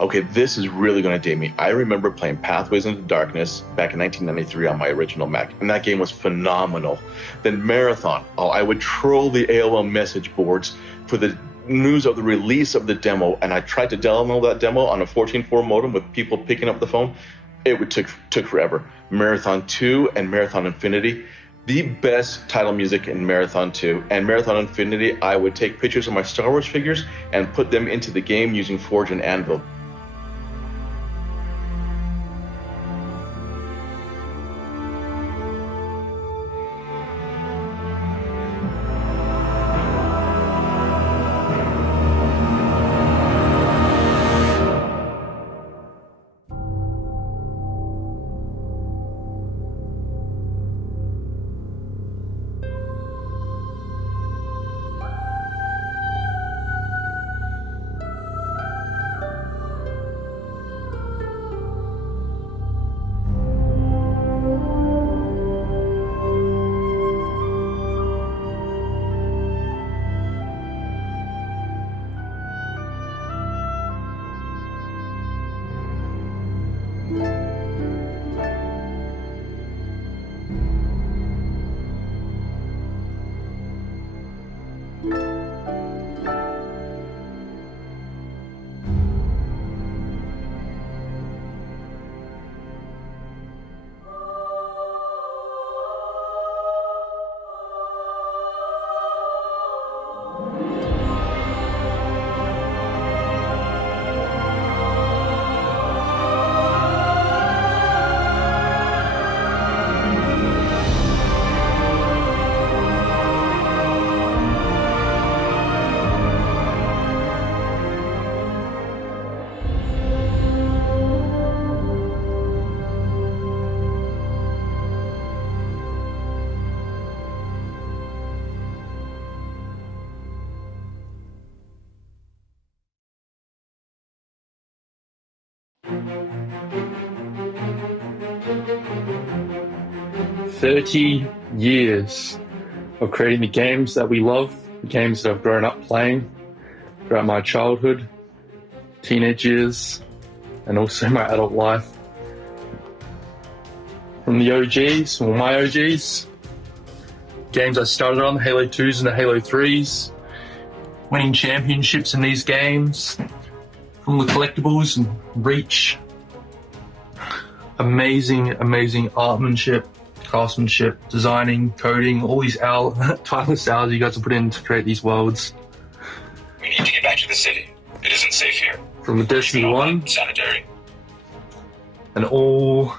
Okay, this is really going to date me. I remember playing Pathways into Darkness back in 1993 on my original Mac, and that game was phenomenal. Then Marathon. Oh, I would troll the AOL message boards for the news of the release of the demo, and I tried to download that demo on a 14.4 modem with people picking up the phone. It took forever. Marathon 2 and Marathon Infinity. The best title music in Marathon 2 and Marathon Infinity, I would take pictures of my Star Wars figures and put them into the game using Forge and Anvil. "30 years of creating the games that we love, the games that I've grown up playing throughout my childhood, teenage years, and also my adult life. From the OGs, or my OGs, games I started on, the Halo 2s and the Halo 3s, winning championships in these games, from the collectibles and Reach. Amazing artmanship, craftsmanship, designing, coding, all these tireless hours you guys have put in to create these worlds. We need to get back to the city. It isn't safe here. From the Destiny 1 sanitary, and all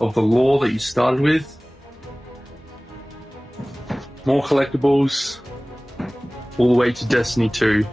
of the lore that you started with, more collectibles, all the way to Destiny 2.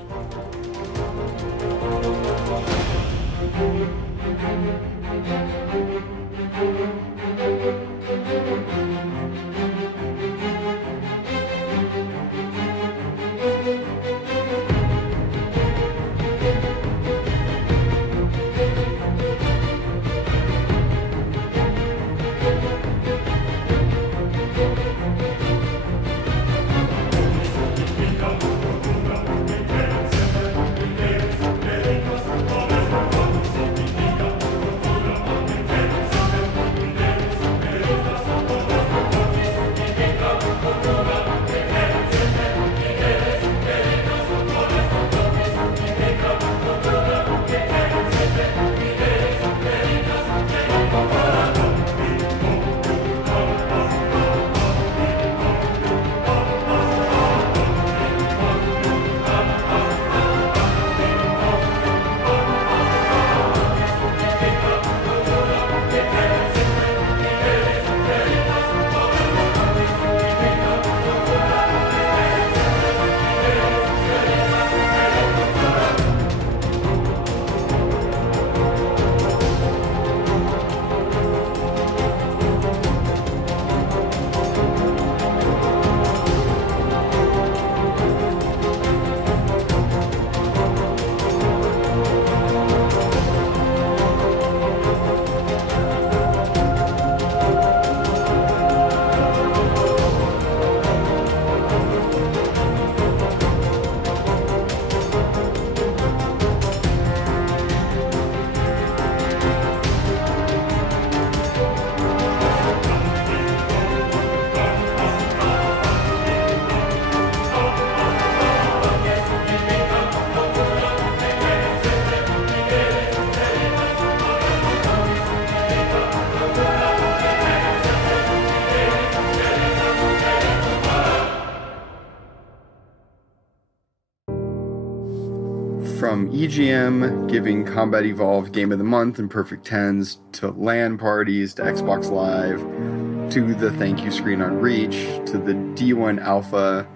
From EGM giving Combat Evolved Game of the Month and Perfect 10s, to LAN parties, to Xbox Live, to the thank you screen on Reach, to the D1 Alpha,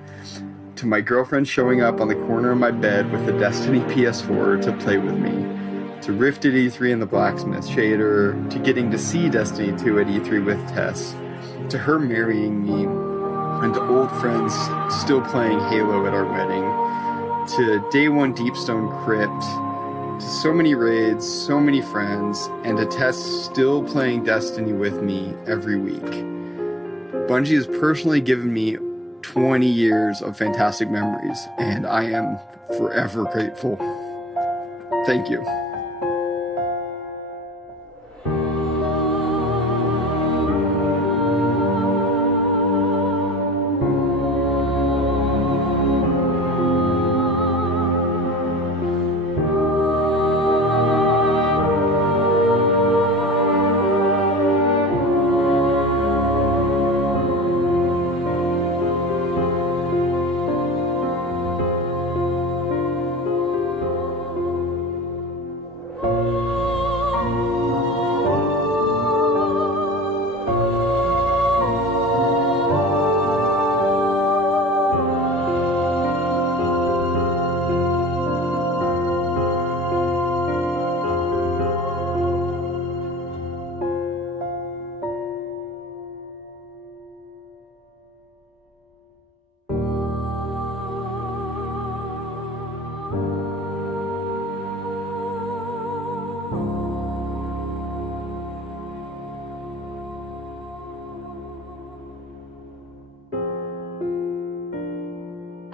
to my girlfriend showing up on the corner of my bed with the Destiny PS4 to play with me, to Rift at E3 and the Blacksmith Shader, to getting to see Destiny 2 at E3 with Tess, to her marrying me, and to old friends still playing Halo at our wedding, to Day 1 Deepstone Crypt, to so many raids, so many friends, and to Tess still playing Destiny with me every week. Bungie has personally given me 20 years of fantastic memories, and I am forever grateful. Thank you.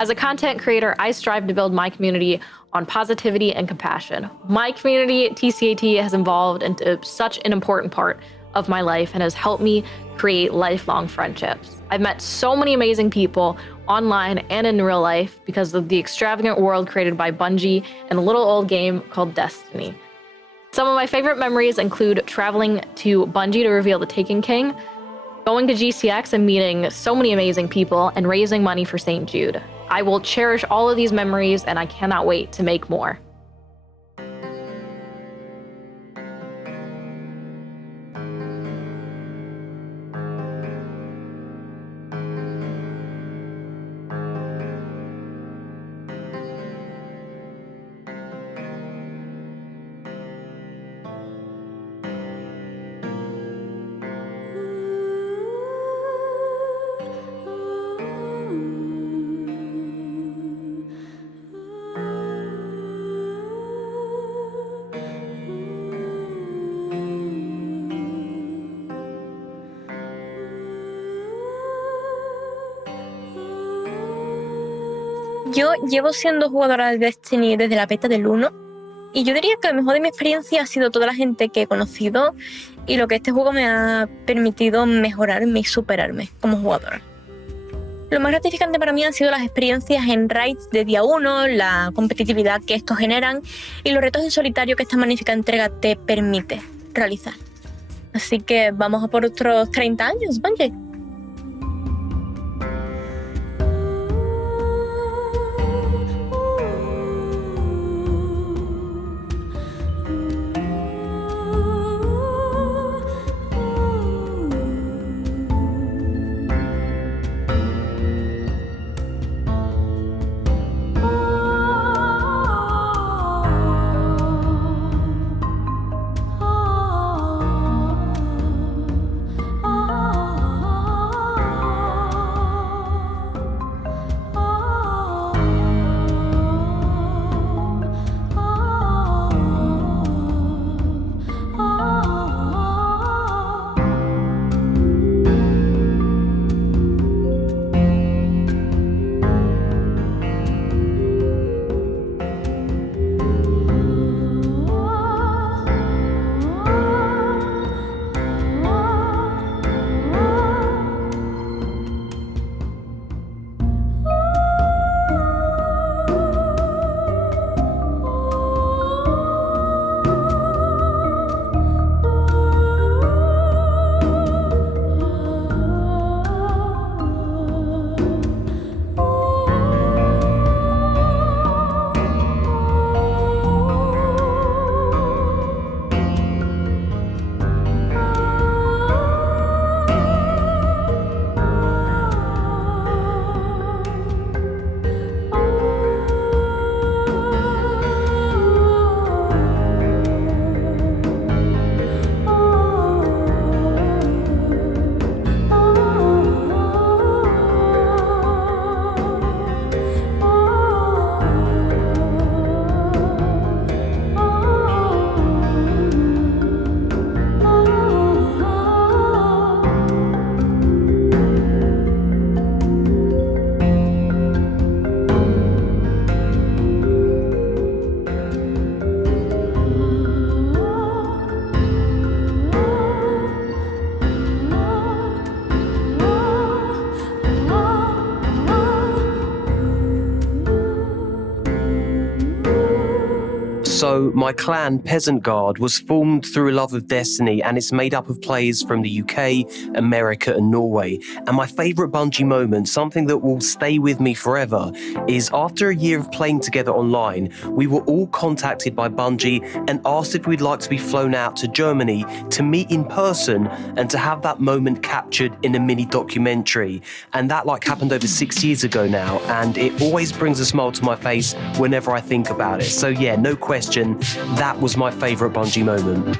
As a content creator, I strive to build my community on positivity and compassion. My community, TCAT, has evolved into such an important part of my life and has helped me create lifelong friendships. I've met so many amazing people online and in real life because of the extravagant world created by Bungie and a little old game called Destiny. Some of my favorite memories include traveling to Bungie to reveal the Taken King, going to GCX and meeting so many amazing people, and raising money for St. Jude. I will cherish all of these memories, and I cannot wait to make more. Yo llevo siendo jugadora de Destiny desde la beta del 1 y yo diría que lo mejor de mi experiencia ha sido toda la gente que he conocido y lo que este juego me ha permitido mejorarme y superarme como jugadora. Lo más gratificante para mí han sido las experiencias en raids de día 1, la competitividad que estos generan y los retos en solitario que esta magnífica entrega te permite realizar. Así que vamos a por otros 30 años, Bungie. So my clan, Peasant Guard, was formed through a love of Destiny, and it's made up of players from the UK, America and Norway. And my favourite Bungie moment, something that will stay with me forever, is after a year of playing together online, we were all contacted by Bungie and asked if we'd like to be flown out to Germany to meet in person and to have that moment captured in a mini documentary. And that happened over 6 years ago now, and it always brings a smile to my face whenever I think about it. So yeah, no question, that was my favourite Bungie moment.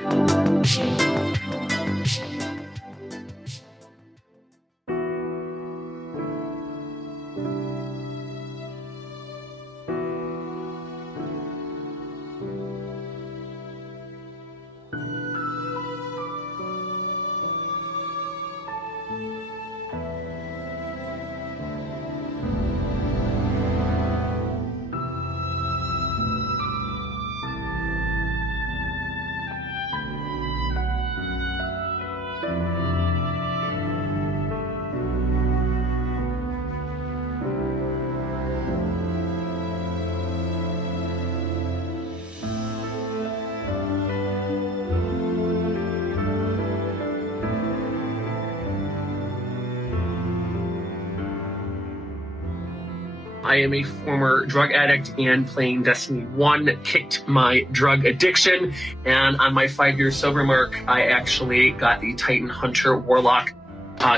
I am a former drug addict, and playing Destiny 1 kicked my drug addiction. And on my 5-year sober mark, I actually got the Titan Hunter Warlock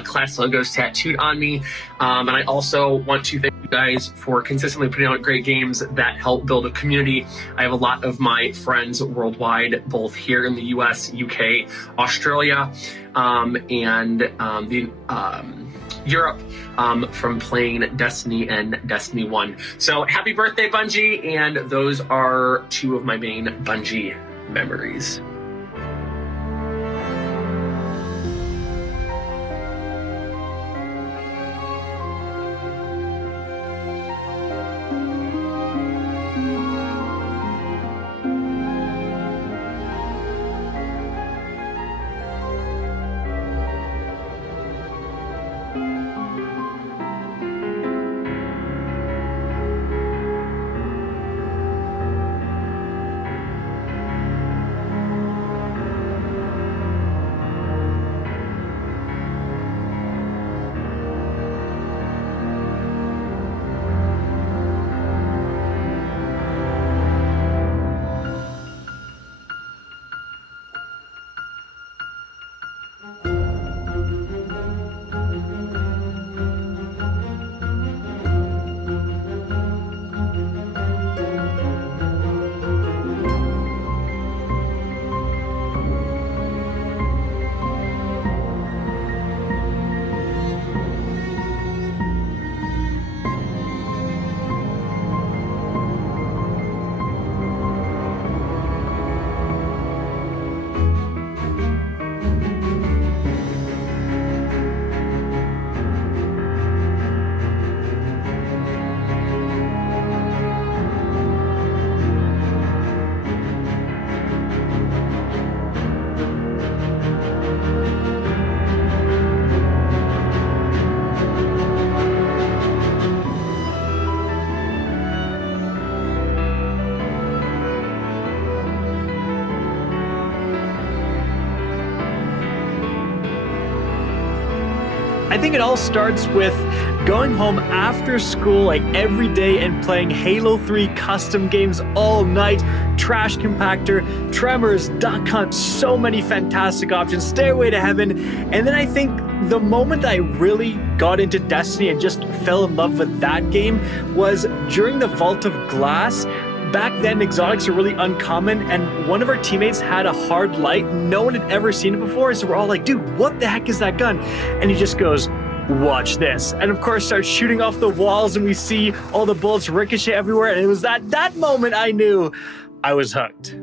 class logos tattooed on me. And I also want to thank you guys for consistently putting out great games that help build a community. I have a lot of my friends worldwide, both here in the US, UK, Australia, and Europe, from playing Destiny and Destiny 1. So happy birthday, Bungie, and those are two of my main Bungie memories. I think it all starts with going home after school every day and playing Halo 3 custom games all night, Trash Compactor, Tremors, Duck Hunt, so many fantastic options, Stairway to Heaven. And then I think the moment I really got into Destiny and just fell in love with that game was during the Vault of Glass. Back then, exotics are really uncommon, and one of our teammates had a hard light. No one had ever seen it before, so we're all like, dude, what the heck is that gun? And he just goes, watch this. And of course, starts shooting off the walls, and we see all the bullets ricochet everywhere, and it was that moment I knew I was hooked.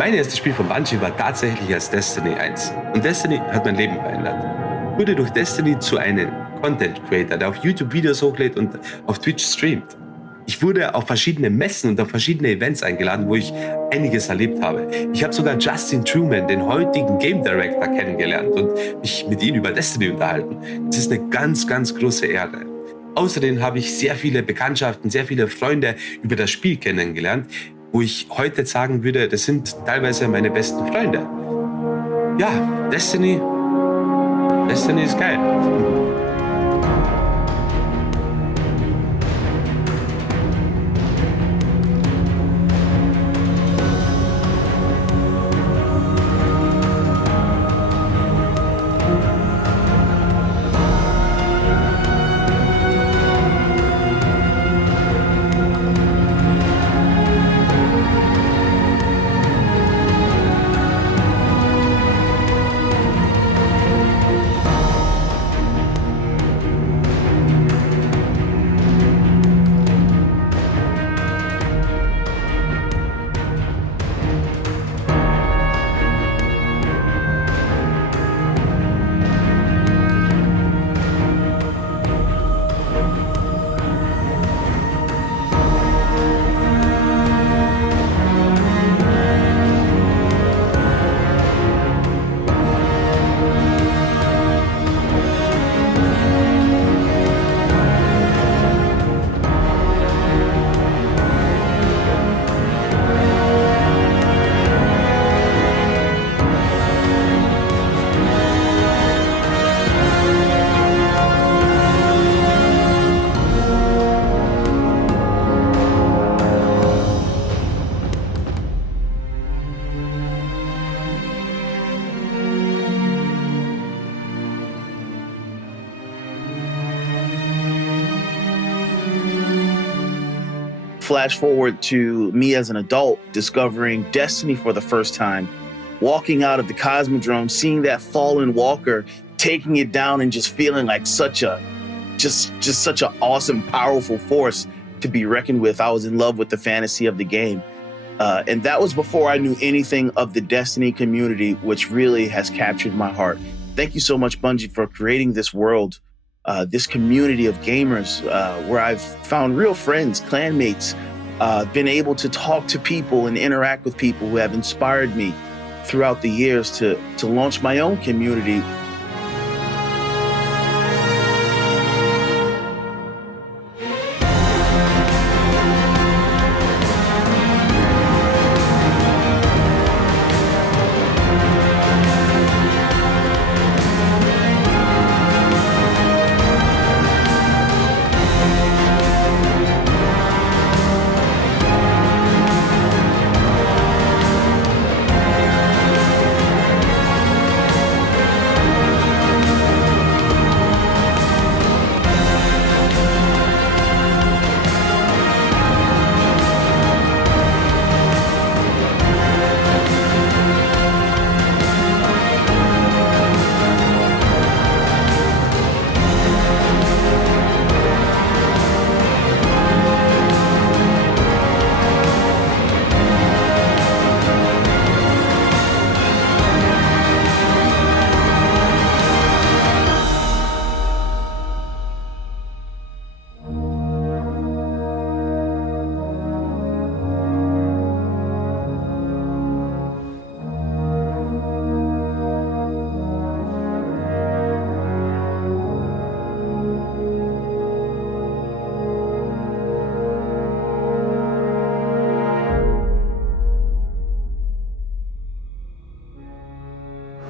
Mein erstes Spiel von Bungie war tatsächlich als Destiny 1. Und Destiny hat mein Leben verändert. Ich wurde durch Destiny zu einem Content Creator, der auf YouTube Videos hochlädt und auf Twitch streamt. Ich wurde auf verschiedene Messen und auf verschiedene Events eingeladen, wo ich einiges erlebt habe. Ich habe sogar Justin Truman, den heutigen Game Director, kennengelernt und mich mit ihm über Destiny unterhalten. Das ist eine ganz, ganz große Ehre. Außerdem habe ich sehr viele Bekanntschaften, sehr viele Freunde über das Spiel kennengelernt, wo ich heute sagen würde, das sind teilweise meine besten Freunde. Ja, Destiny ist geil. Flash forward to me as an adult discovering Destiny for the first time, walking out of the Cosmodrome, seeing that fallen walker, taking it down and just feeling like such an awesome, powerful force to be reckoned with. I was in love with the fantasy of the game. And that was before I knew anything of the Destiny community, which really has captured my heart. Thank you so much, Bungie, for creating this world, this community of gamers where I've found real friends, clanmates, been able to talk to people and interact with people who have inspired me throughout the years to launch my own community.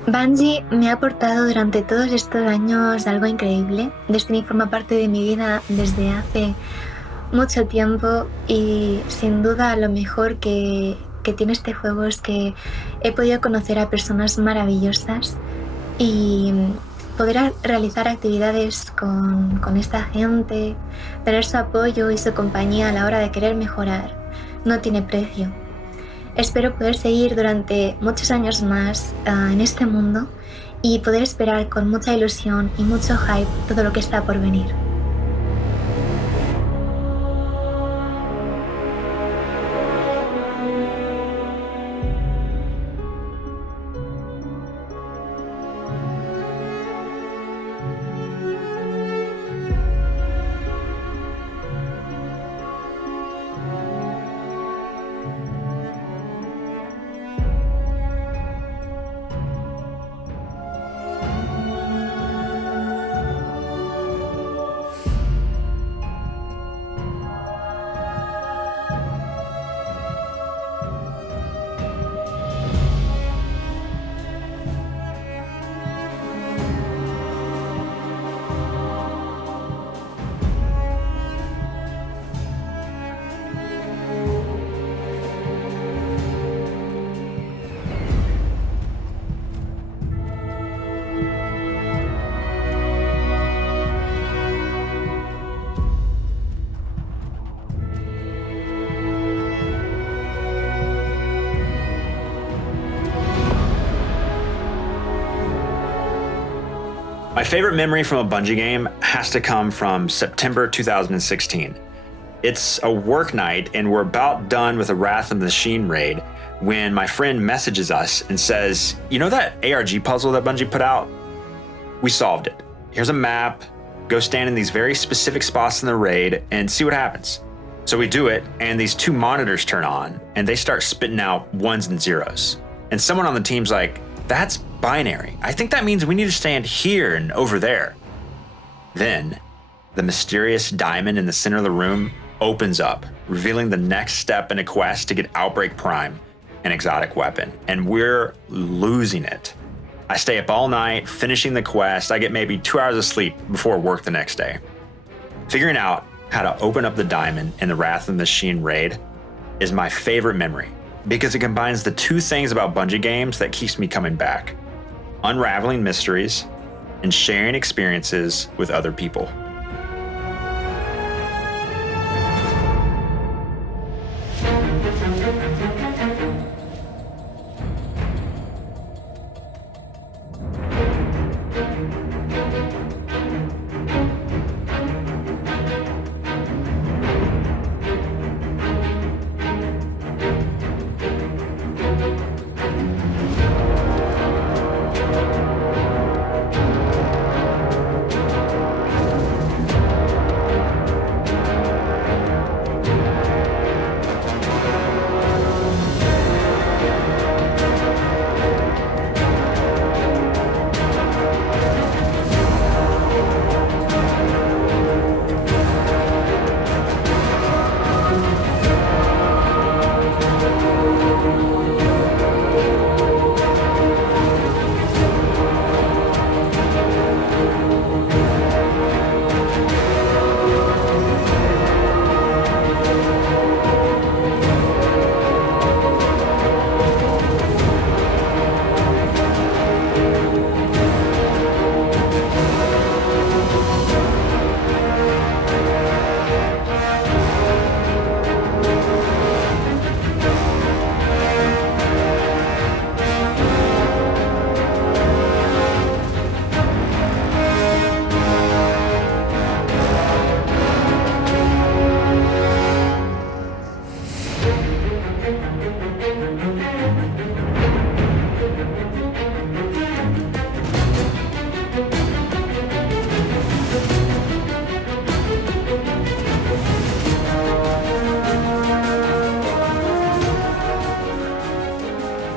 Bungie me ha aportado durante todos estos años algo increíble. Destiny forma parte de mi vida desde hace mucho tiempo y sin duda lo mejor que tiene este juego es que he podido conocer a personas maravillosas y poder realizar actividades con esta gente, tener su apoyo y su compañía a la hora de querer mejorar, no tiene precio. Espero poder seguir durante muchos años más en este mundo y poder esperar con mucha ilusión y mucho hype todo lo que está por venir. My favorite memory from a Bungie game has to come from September 2016. It's a work night and we're about done with a Wrath of the Machine raid when my friend messages us and says, you know that ARG puzzle that Bungie put out? We solved it. Here's a map. Go stand in these very specific spots in the raid and see what happens. So we do it, and these two monitors turn on, and they start spitting out ones and zeros. And someone on the team's like, that's binary. I think that means we need to stand here and over there. Then, the mysterious diamond in the center of the room opens up, revealing the next step in a quest to get Outbreak Prime, an exotic weapon, and we're losing it. I stay up all night, finishing the quest. I get maybe 2 hours of sleep before work the next day. Figuring out how to open up the diamond in the Wrath of the Machine raid is my favorite memory because it combines the two things about Bungie games that keeps me coming back: unraveling mysteries and sharing experiences with other people.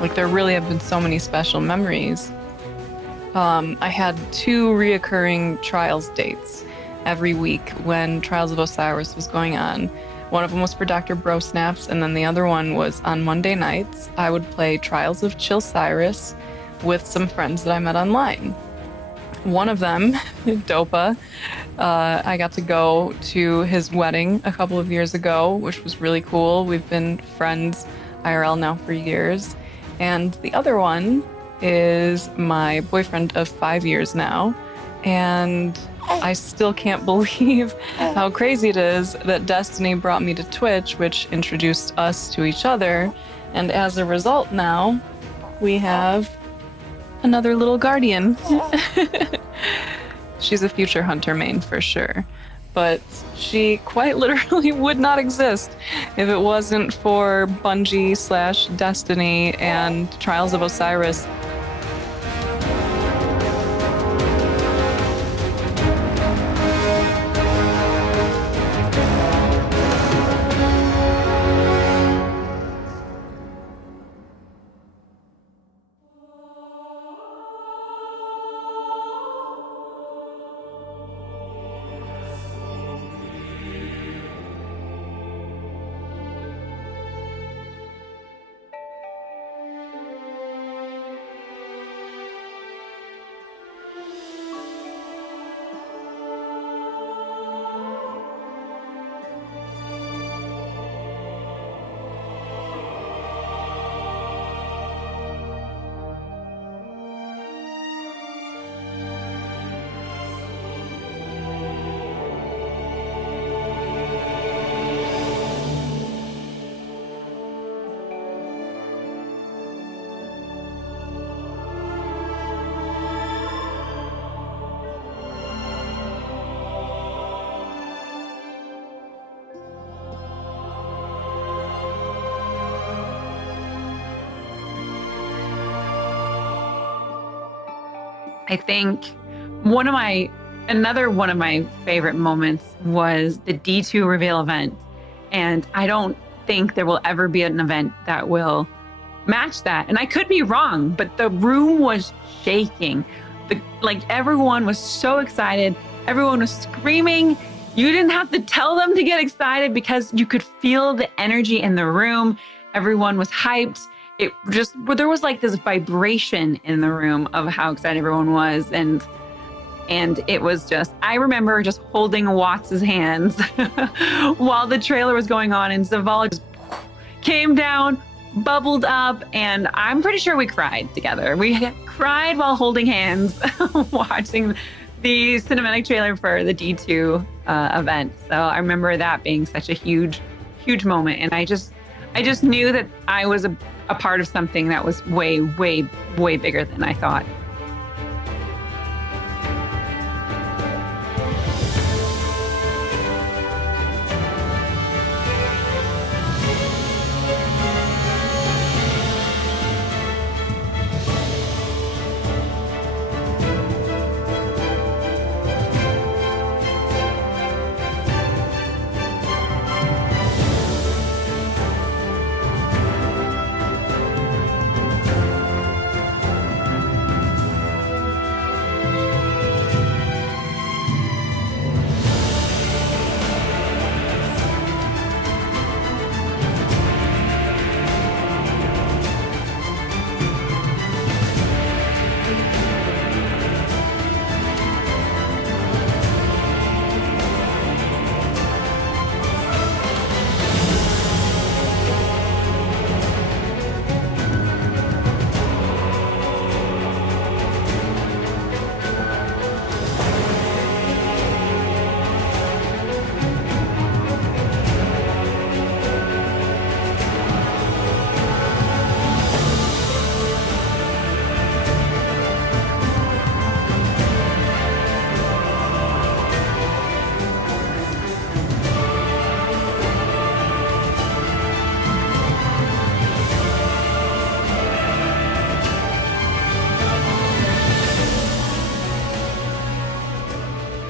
Like, there really have been so many special memories. I had 2 reoccurring Trials dates every week when Trials of Osiris was going on. One of them was for Dr. Bro Snaps, and then the other one was on Monday nights. I would play Trials of Chilcyrus with some friends that I met online. One of them, Dopa, I got to go to his wedding a couple of years ago, which was really cool. We've been friends IRL now for years. And the other one is my boyfriend of 5 years now. And I still can't believe how crazy it is that Destiny brought me to Twitch, which introduced us to each other. And as a result now, we have another little guardian. She's a future hunter main for sure. But she quite literally would not exist if it wasn't for Bungie/Destiny and Trials of Osiris. I think another one of my favorite moments was the D2 reveal event. And I don't think there will ever be an event that will match that. And I could be wrong, but the room was shaking. Everyone was so excited. Everyone was screaming. You didn't have to tell them to get excited because you could feel the energy in the room. Everyone was hyped. There was like this vibration in the room of how excited everyone was. And it was I remember just holding Watts' hands while the trailer was going on, and Zavala just came down, bubbled up, and I'm pretty sure we cried together. We cried while holding hands watching the cinematic trailer for the D2 event. So I remember that being such a huge, huge moment. And I just knew that I was a part of something that was way, way, way bigger than I thought.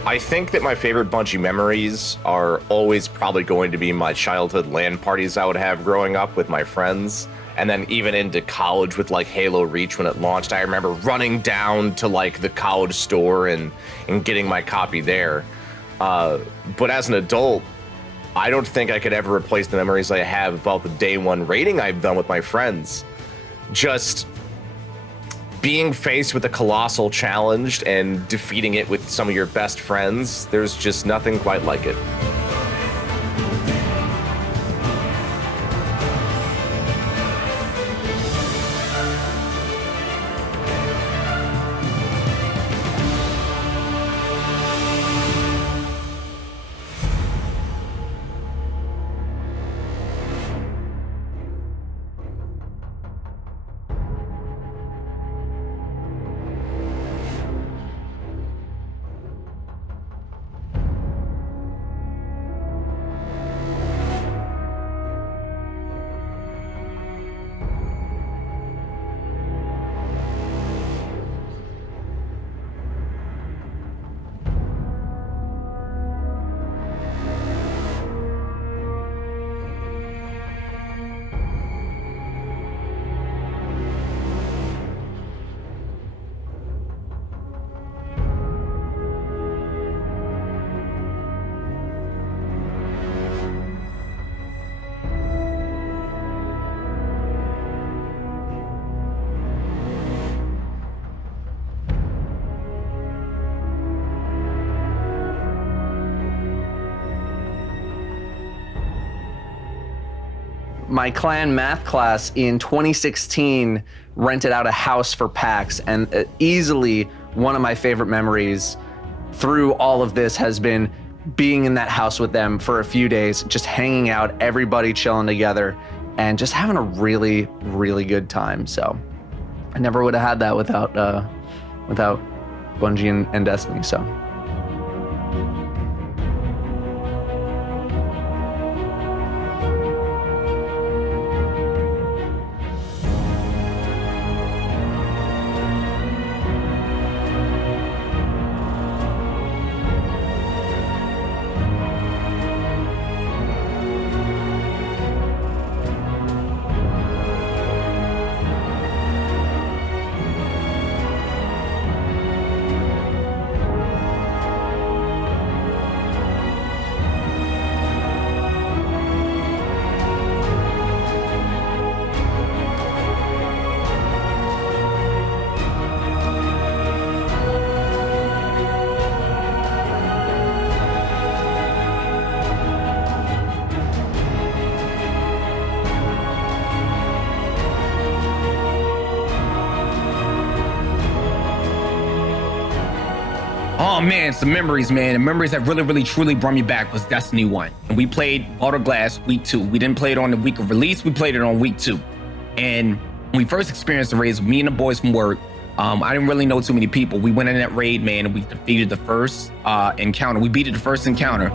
I think that my favorite Bungie memories are always probably going to be my childhood LAN parties I would have growing up with my friends. And then even into college with like Halo Reach when it launched, I remember running down to like the college store and getting my copy there. But as an adult, I don't think I could ever replace the memories I have about the day one raiding I've done with my friends. Just being faced with a colossal challenge and defeating it with some of your best friends, there's just nothing quite like it. My clan math class in 2016 rented out a house for PAX, and easily one of my favorite memories through all of this has been being in that house with them for a few days, just hanging out, everybody chilling together, and just having a really, really good time. So I never would have had that without Bungie and Destiny. So. man, some memories, man. The memories that really, truly brought me back was Destiny 1. And we played Baldur's Glass week 2. We didn't play it on the week of release. We played it on week 2. And when we first experienced the raids, me and the boys from work, I didn't really know too many people. We went in that raid, man, and we defeated the first encounter. We beat the first encounter.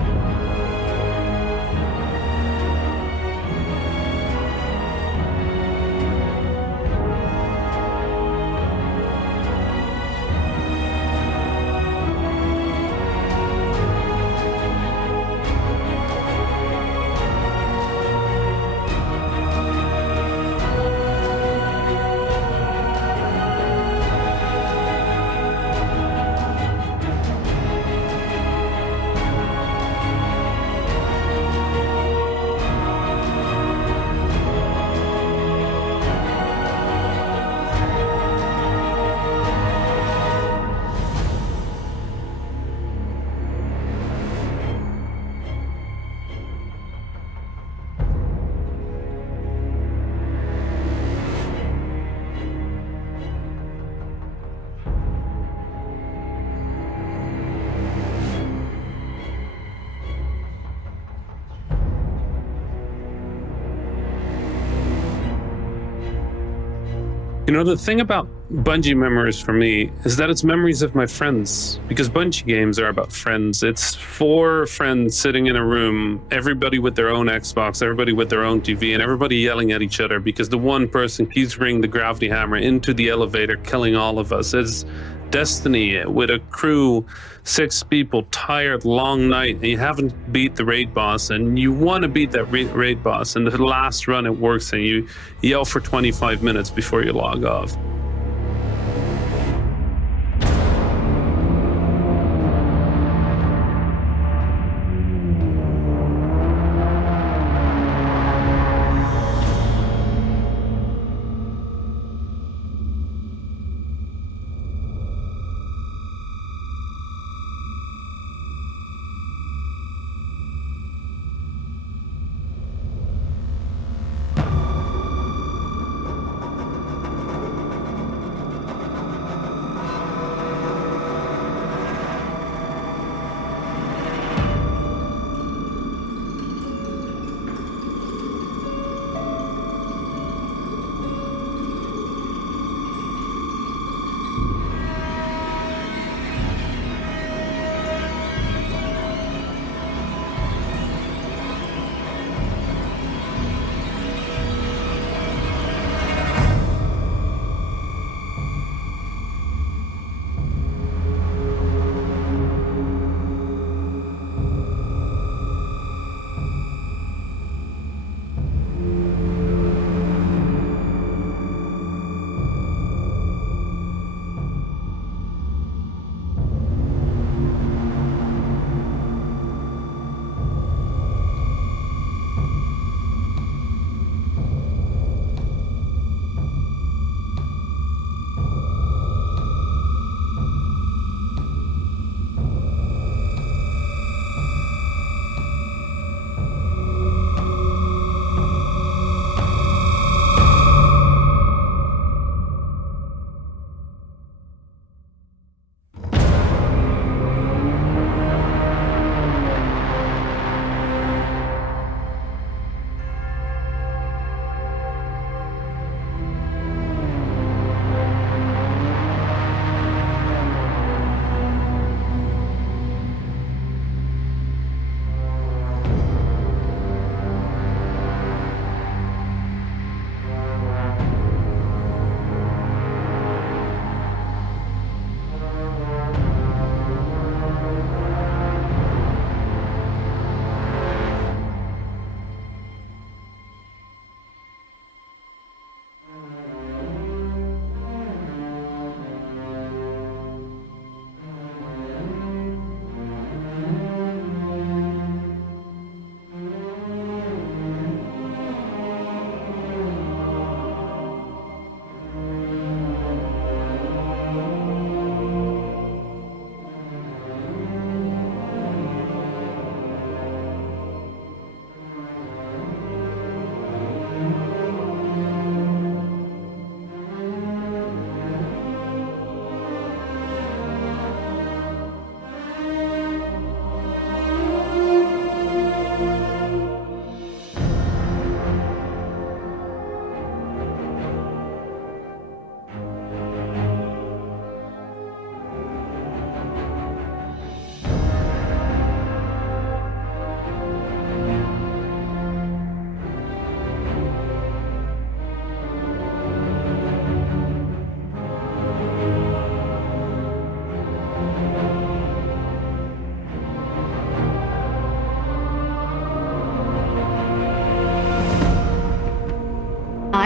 You know, the thing about Bungie memories for me is that it's memories of my friends, because Bungie games are about friends. It's 4 friends sitting in a room, everybody with their own Xbox, everybody with their own TV, and everybody yelling at each other because the one person keeps bringing the gravity hammer into the elevator, killing all of us. It's Destiny with a crew, 6 people, tired, long night, and you haven't beat the raid boss, and you want to beat that raid boss, and the last run it works, and you yell for 25 minutes before you log off.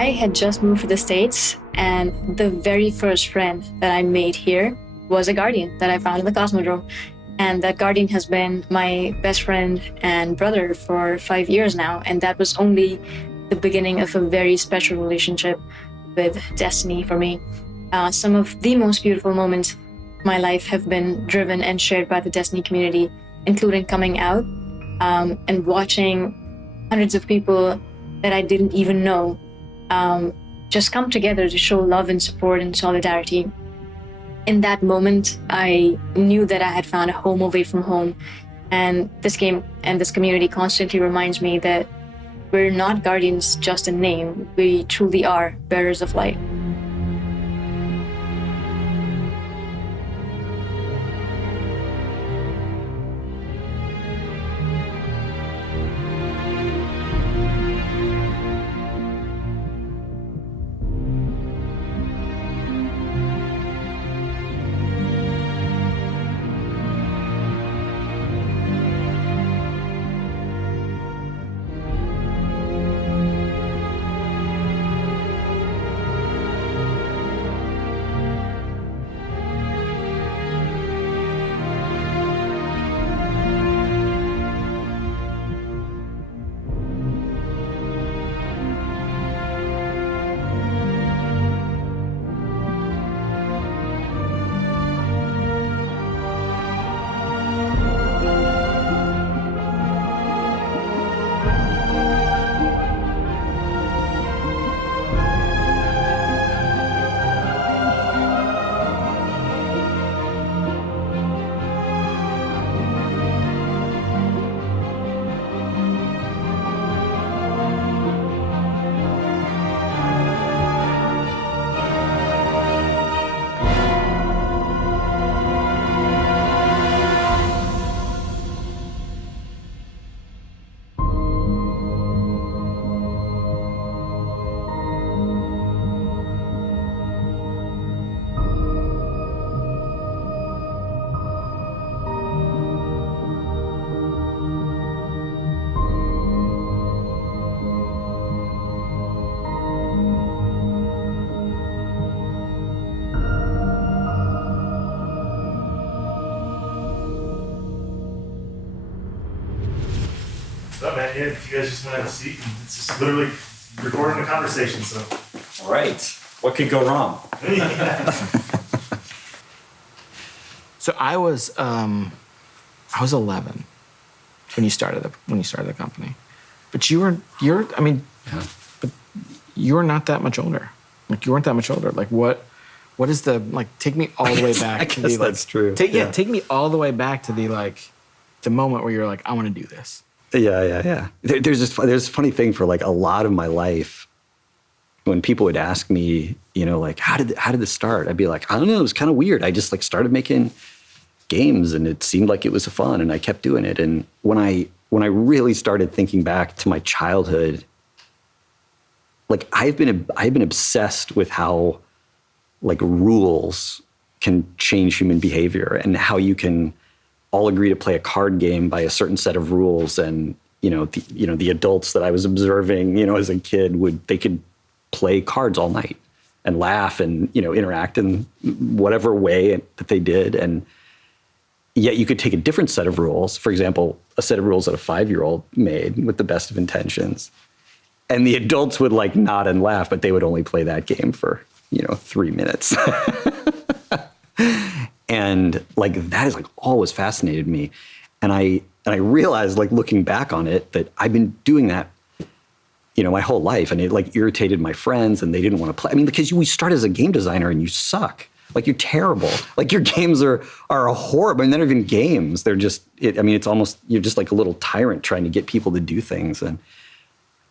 I had just moved to the States, and the very first friend that I made here was a guardian that I found in the Cosmodrome. And that guardian has been my best friend and brother for 5 years now. And that was only the beginning of a very special relationship with Destiny for me. Some of the most beautiful moments of my life have been driven and shared by the Destiny community, including coming out and watching hundreds of people that I didn't even know just come together to show love and support and solidarity. In that moment, I knew that I had found a home away from home. And this game and this community constantly reminds me that we're not guardians just in name. We truly are bearers of light. What's up, man? Yeah, if you guys just want to have a seat, it's just literally recording a conversation, so. All right. What could go wrong? So I was 11 when you started the company, but you're not that much older. Like you weren't that much older. Like what is the take me all the way back I to guess the that's true. Take me all the way back to the moment where you're like, I want to do this. Yeah. There's a funny thing for like a lot of my life. When people would ask me, how did this start? I'd be like, I don't know. It was kind of weird. I just started making games, and it seemed like it was fun, and I kept doing it. And when I really started thinking back to my childhood, I've been obsessed with how rules can change human behavior, and how you can all agree to play a card game by a certain set of rules. And the adults that I was observing, as a kid they could play cards all night and laugh and interact in whatever way that they did. And yet you could take a different set of rules, for example, a set of rules that a 5-year-old made with the best of intentions, and the adults would nod and laugh, but they would only play that game for 3 minutes. And that has always fascinated me. And I realized looking back on it that I've been doing that my whole life, and it irritated my friends, and they didn't want to play. I mean, because we start as a game designer and you suck. You're terrible. Your games are horrible. I mean, they're not even games. They're just, it's almost, you're just a little tyrant trying to get people to do things. And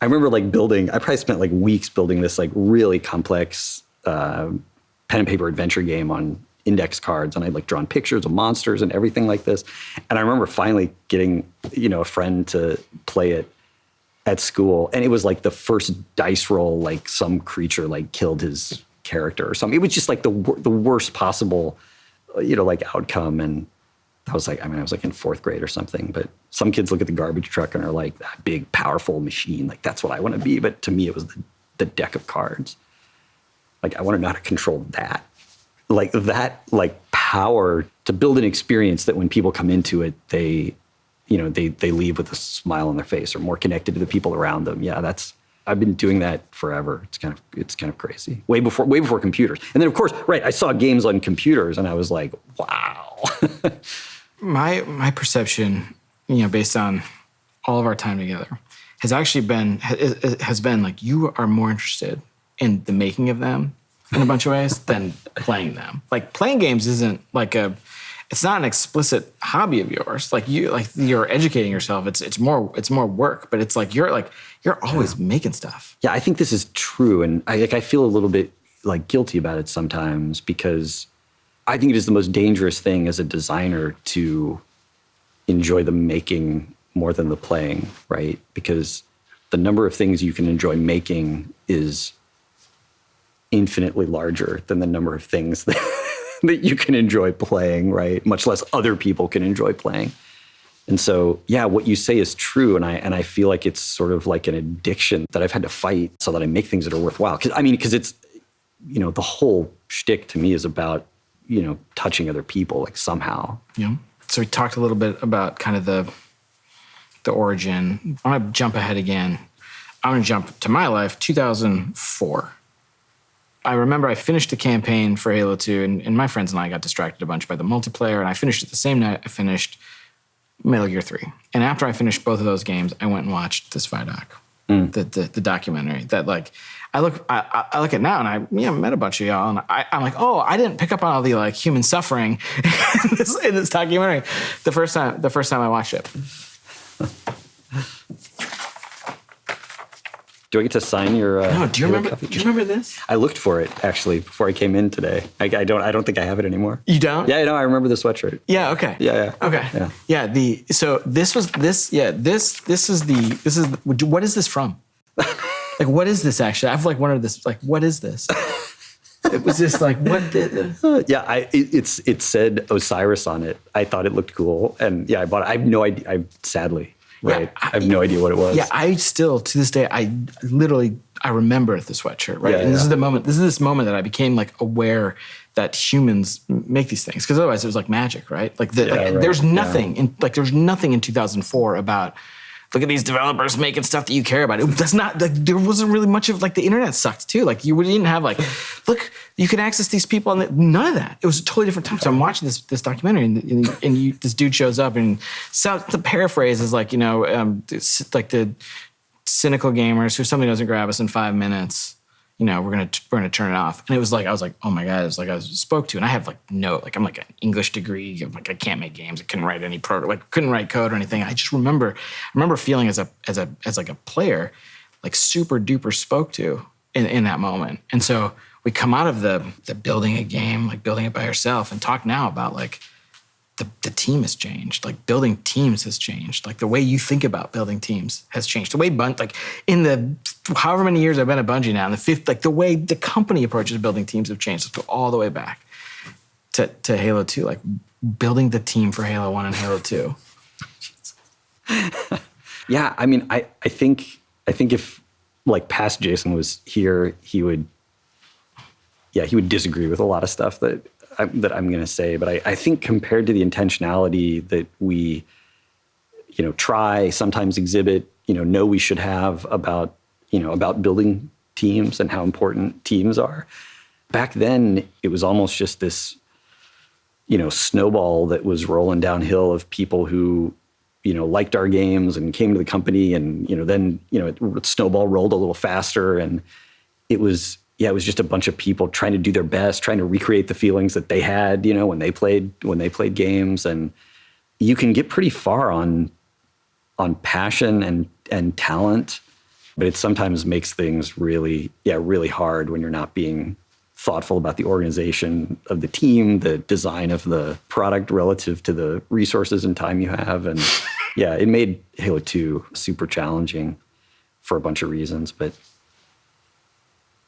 I remember I probably spent weeks building this really complex pen and paper adventure game on index cards, and I'd drawn pictures of monsters and everything like this. And I remember finally getting, a friend to play it at school, and it was the first dice roll, some creature killed his character or something. It was just the worst possible, outcome. And I was I was in 4th grade or something, but some kids look at the garbage truck and are that big, powerful machine. That's what I want to be. But to me, it was the the deck of cards. Like, I want to know how to control that. Like power to build an experience that when people come into it, they leave with a smile on their face or more connected to the people around them. Yeah, I've been doing that forever. It's kind of crazy. Way before computers. And then of course, right, I saw games on computers and I was like, wow. My perception, based on all of our time together, has actually been like you are more interested in the making of them in a bunch of ways than playing them. Like playing games isn't like it's not an explicit hobby of yours. Like you're educating yourself. It's more work, but it's like you're always making stuff. Yeah, I think this is true, and I feel a little bit like guilty about it sometimes because I think it is the most dangerous thing as a designer to enjoy the making more than the playing, right? Because the number of things you can enjoy making is infinitely larger than the number of things that you can enjoy playing, right? Much less other people can enjoy playing. And so, yeah, what you say is true, and I feel like it's sort of like an addiction that I've had to fight so that I make things that are worthwhile. Because it's, the whole shtick to me is about, touching other people, like somehow. Yeah. So we talked a little bit about kind of the origin. I'm gonna jump ahead again. I'm gonna jump to my life, 2004. I remember I finished the campaign for Halo 2, and my friends and I got distracted a bunch by the multiplayer, and I finished it the same night I finished Metal Gear 3. And after I finished both of those games, I went and watched this Vidoc, the documentary that, like, I look at now, and I met a bunch of y'all, and I'm like, oh, I didn't pick up on all the like human suffering in this documentary the first time I watched it. Do I get to sign your? No. Do you remember this? I looked for it actually before I came in today. I don't think I have it anymore. You don't? Yeah, no, I remember the sweatshirt. Yeah. Okay. Yeah. Okay. Yeah. What is this from? Like, what is this actually? I've like wondered this. Like, what is this? It was just like, what did this? It said Osiris on it. I thought it looked cool, and yeah, I bought it. I have no idea. Sadly. Right. Yeah, I have no idea what it was. Yeah, I still, to this day, I remember the sweatshirt, right? And this is this moment that I became like aware that humans make these things. Because otherwise it was like magic, right? Like, there's nothing in 2004 about, look at these developers making stuff that you care about. That's not, like, there wasn't really much of, like, the internet sucked too. Like, you didn't have like, look, you can access these people, and none of that. It was a totally different time. So I'm watching this documentary, and this dude shows up, and the paraphrase is like, like the cynical gamers who something doesn't grab us in 5 minutes, we're gonna turn it off. And it was like, I was like, oh my God, it was like I was spoke to, and I have I'm like an English degree, like I can't make games, I couldn't write any couldn't write code or anything. I just remember feeling as like a player, like super duper spoke to in that moment. And so we come out of the building a game, like building it by yourself, and talk now about like the team has changed. Like building teams has changed. Like the way you think about building teams has changed. The way like in the however many years I've been at Bungie now, in the fifth, like the way the company approaches building teams have changed. Let's go all the way back to Halo 2, like building the team for Halo 1 and Halo 2. Yeah, I mean, I think if like past Jason was here, he would disagree with a lot of stuff that I'm going to say, but I think compared to the intentionality that we, try, sometimes exhibit, know we should have about building teams and how important teams are. Back then, it was almost just this, snowball that was rolling downhill of people who, liked our games and came to the company, and, then, it snowball rolled a little faster, and it was just a bunch of people trying to do their best, trying to recreate the feelings that they had, when they played games. And you can get pretty far on passion and talent, but it sometimes makes things really hard when you're not being thoughtful about the organization of the team, the design of the product relative to the resources and time you have. And yeah, it made Halo 2 super challenging for a bunch of reasons, but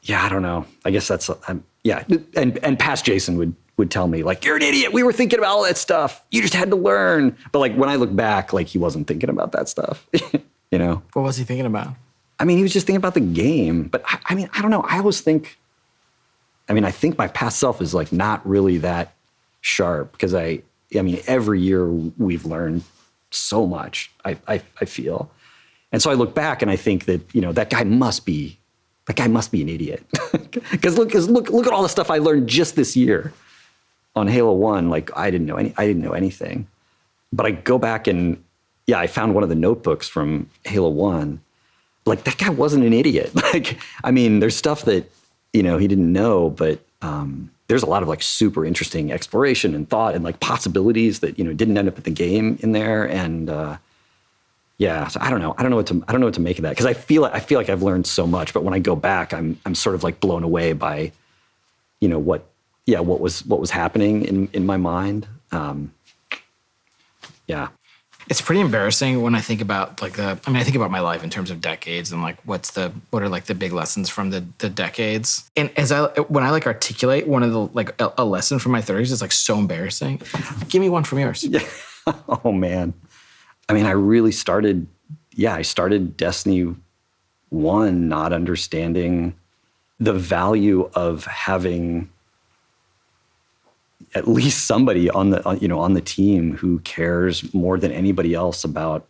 yeah, I don't know. I guess that's, and past Jason would tell me, like, you're an idiot. We were thinking about all that stuff. You just had to learn. But like, when I look back, like, he wasn't thinking about that stuff, What was he thinking about? I mean, he was just thinking about the game. But I mean, I don't know. I always think, I think my past self is like not really that sharp because I mean, every year we've learned so much, I feel. And so I look back and I think that, that guy must be an idiot. Because look at all the stuff I learned just this year on Halo 1. Like I didn't know anything. But I go back and I found one of the notebooks from Halo 1. Like that guy wasn't an idiot. Like, I mean, there's stuff that, he didn't know, but there's a lot of like super interesting exploration and thought and like possibilities that, didn't end up in the game in there. And so I don't know. I don't know what to make of that. Because I feel like I've learned so much, but when I go back, I'm sort of like blown away by, what was happening in my mind. It's pretty embarrassing when I think about I think about my life in terms of decades and like what are like the big lessons from the decades. And when I like articulate one of the like a lesson from my 30s, it's like so embarrassing. Give me one from yours. Yeah. Oh man. I mean, I started Destiny 1 not understanding the value of having at least somebody on the team who cares more than anybody else about,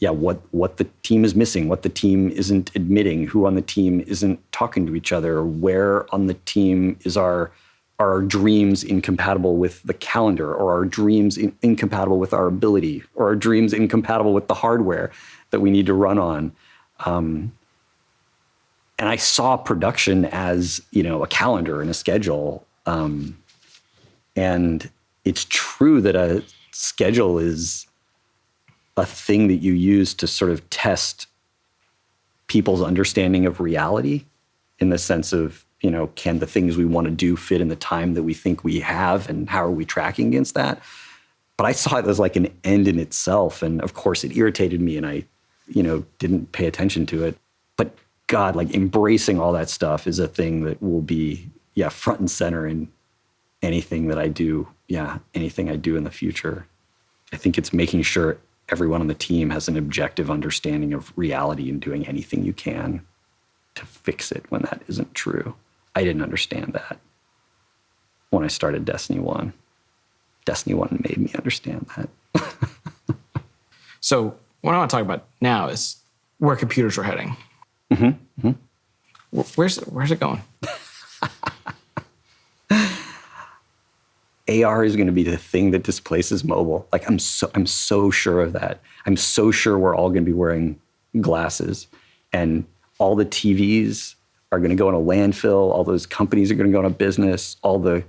what the team is missing, what the team isn't admitting, who on the team isn't talking to each other, where on the team are our dreams incompatible with the calendar, or our dreams incompatible with our ability, or our dreams incompatible with the hardware that we need to run on. And I saw production as, a calendar and a schedule. And it's true that a schedule is a thing that you use to sort of test people's understanding of reality in the sense of, can the things we want to do fit in the time that we think we have, and how are we tracking against that? But I saw it as like an end in itself. And of course it irritated me and I, didn't pay attention to it. But God, like embracing all that stuff is a thing that will be, front and center in anything that I do, anything I do in the future. I think it's making sure everyone on the team has an objective understanding of reality and doing anything you can to fix it when that isn't true. I didn't understand that when I started Destiny 1. Destiny 1 made me understand that. So what I want to talk about now is where computers are heading. Mm-hmm. Mm-hmm. Where's it going? AR is going to be the thing that displaces mobile. Like I'm so sure of that. I'm so sure we're all going to be wearing glasses, and all the TVs are going to go in a landfill. All those companies are going to go out of business. All the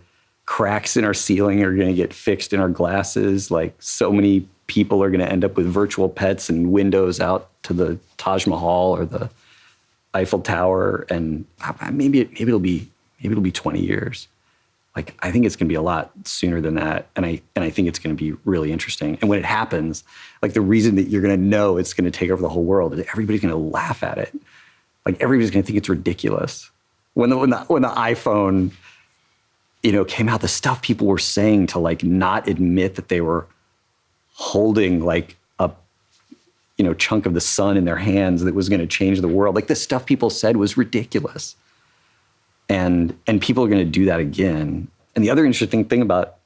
cracks in our ceiling are going to get fixed in our glasses. Like so many people are going to end up with virtual pets and windows out to the Taj Mahal or the Eiffel Tower. And maybe it'll be 20 years. Like, I think it's going to be a lot sooner than that. And I think it's going to be really interesting. And when it happens, like the reason that you're going to know it's going to take over the whole world is everybody's going to laugh at it. Like everybody's going to think it's ridiculous. When the iPhone, came out, the stuff people were saying to like not admit that they were holding like a, chunk of the sun in their hands that was going to change the world. Like the stuff people said was ridiculous. And people are going to do that again. And the other interesting thing about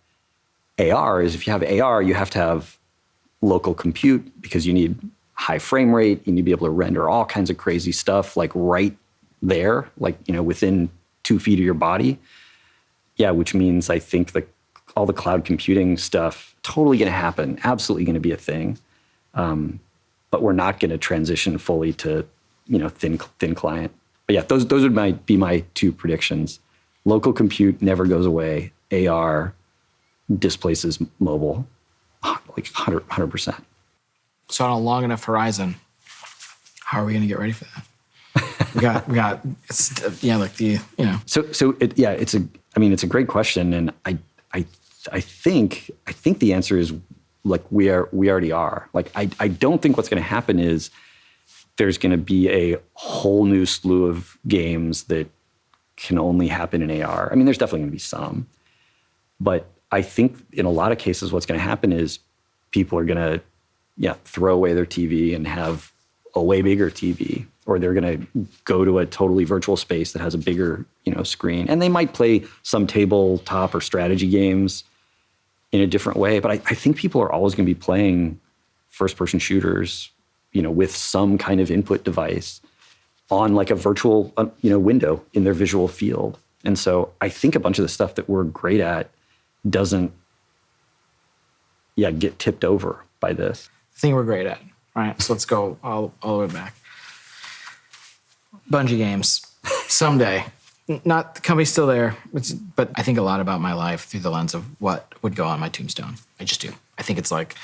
AR is if you have AR, you have to have local compute because you need high frame rate. You need to be able to render all kinds of crazy stuff like right there, like, within 2 feet of your body. Yeah, which means I think all the cloud computing stuff totally going to happen, absolutely going to be a thing. But we're not going to transition fully to, thin client. But yeah, those would be my 2 predictions. Local compute never goes away. AR displaces mobile, like 100%. So on a long enough horizon, how are we going to get ready for that? we got, it's a great question, and I think the answer is like we already are. Like I don't think what's going to happen is there's going to be a whole new slew of games that can only happen in AR. I mean, there's definitely going to be some. But I think in a lot of cases, what's going to happen is people are going to, throw away their TV and have a way bigger TV, or they're going to go to a totally virtual space that has a bigger, screen. And they might play some tabletop or strategy games in a different way. But I think people are always going to be playing first-person shooters, with some kind of input device on like a virtual, window in their visual field. And so I think a bunch of the stuff that we're great at doesn't, get tipped over by this. The thing we're great at, right? So let's go all the way back. Bungie games, someday. Not the company's still there, but I think a lot about my life through the lens of what would go on my tombstone. I just do. I think it's like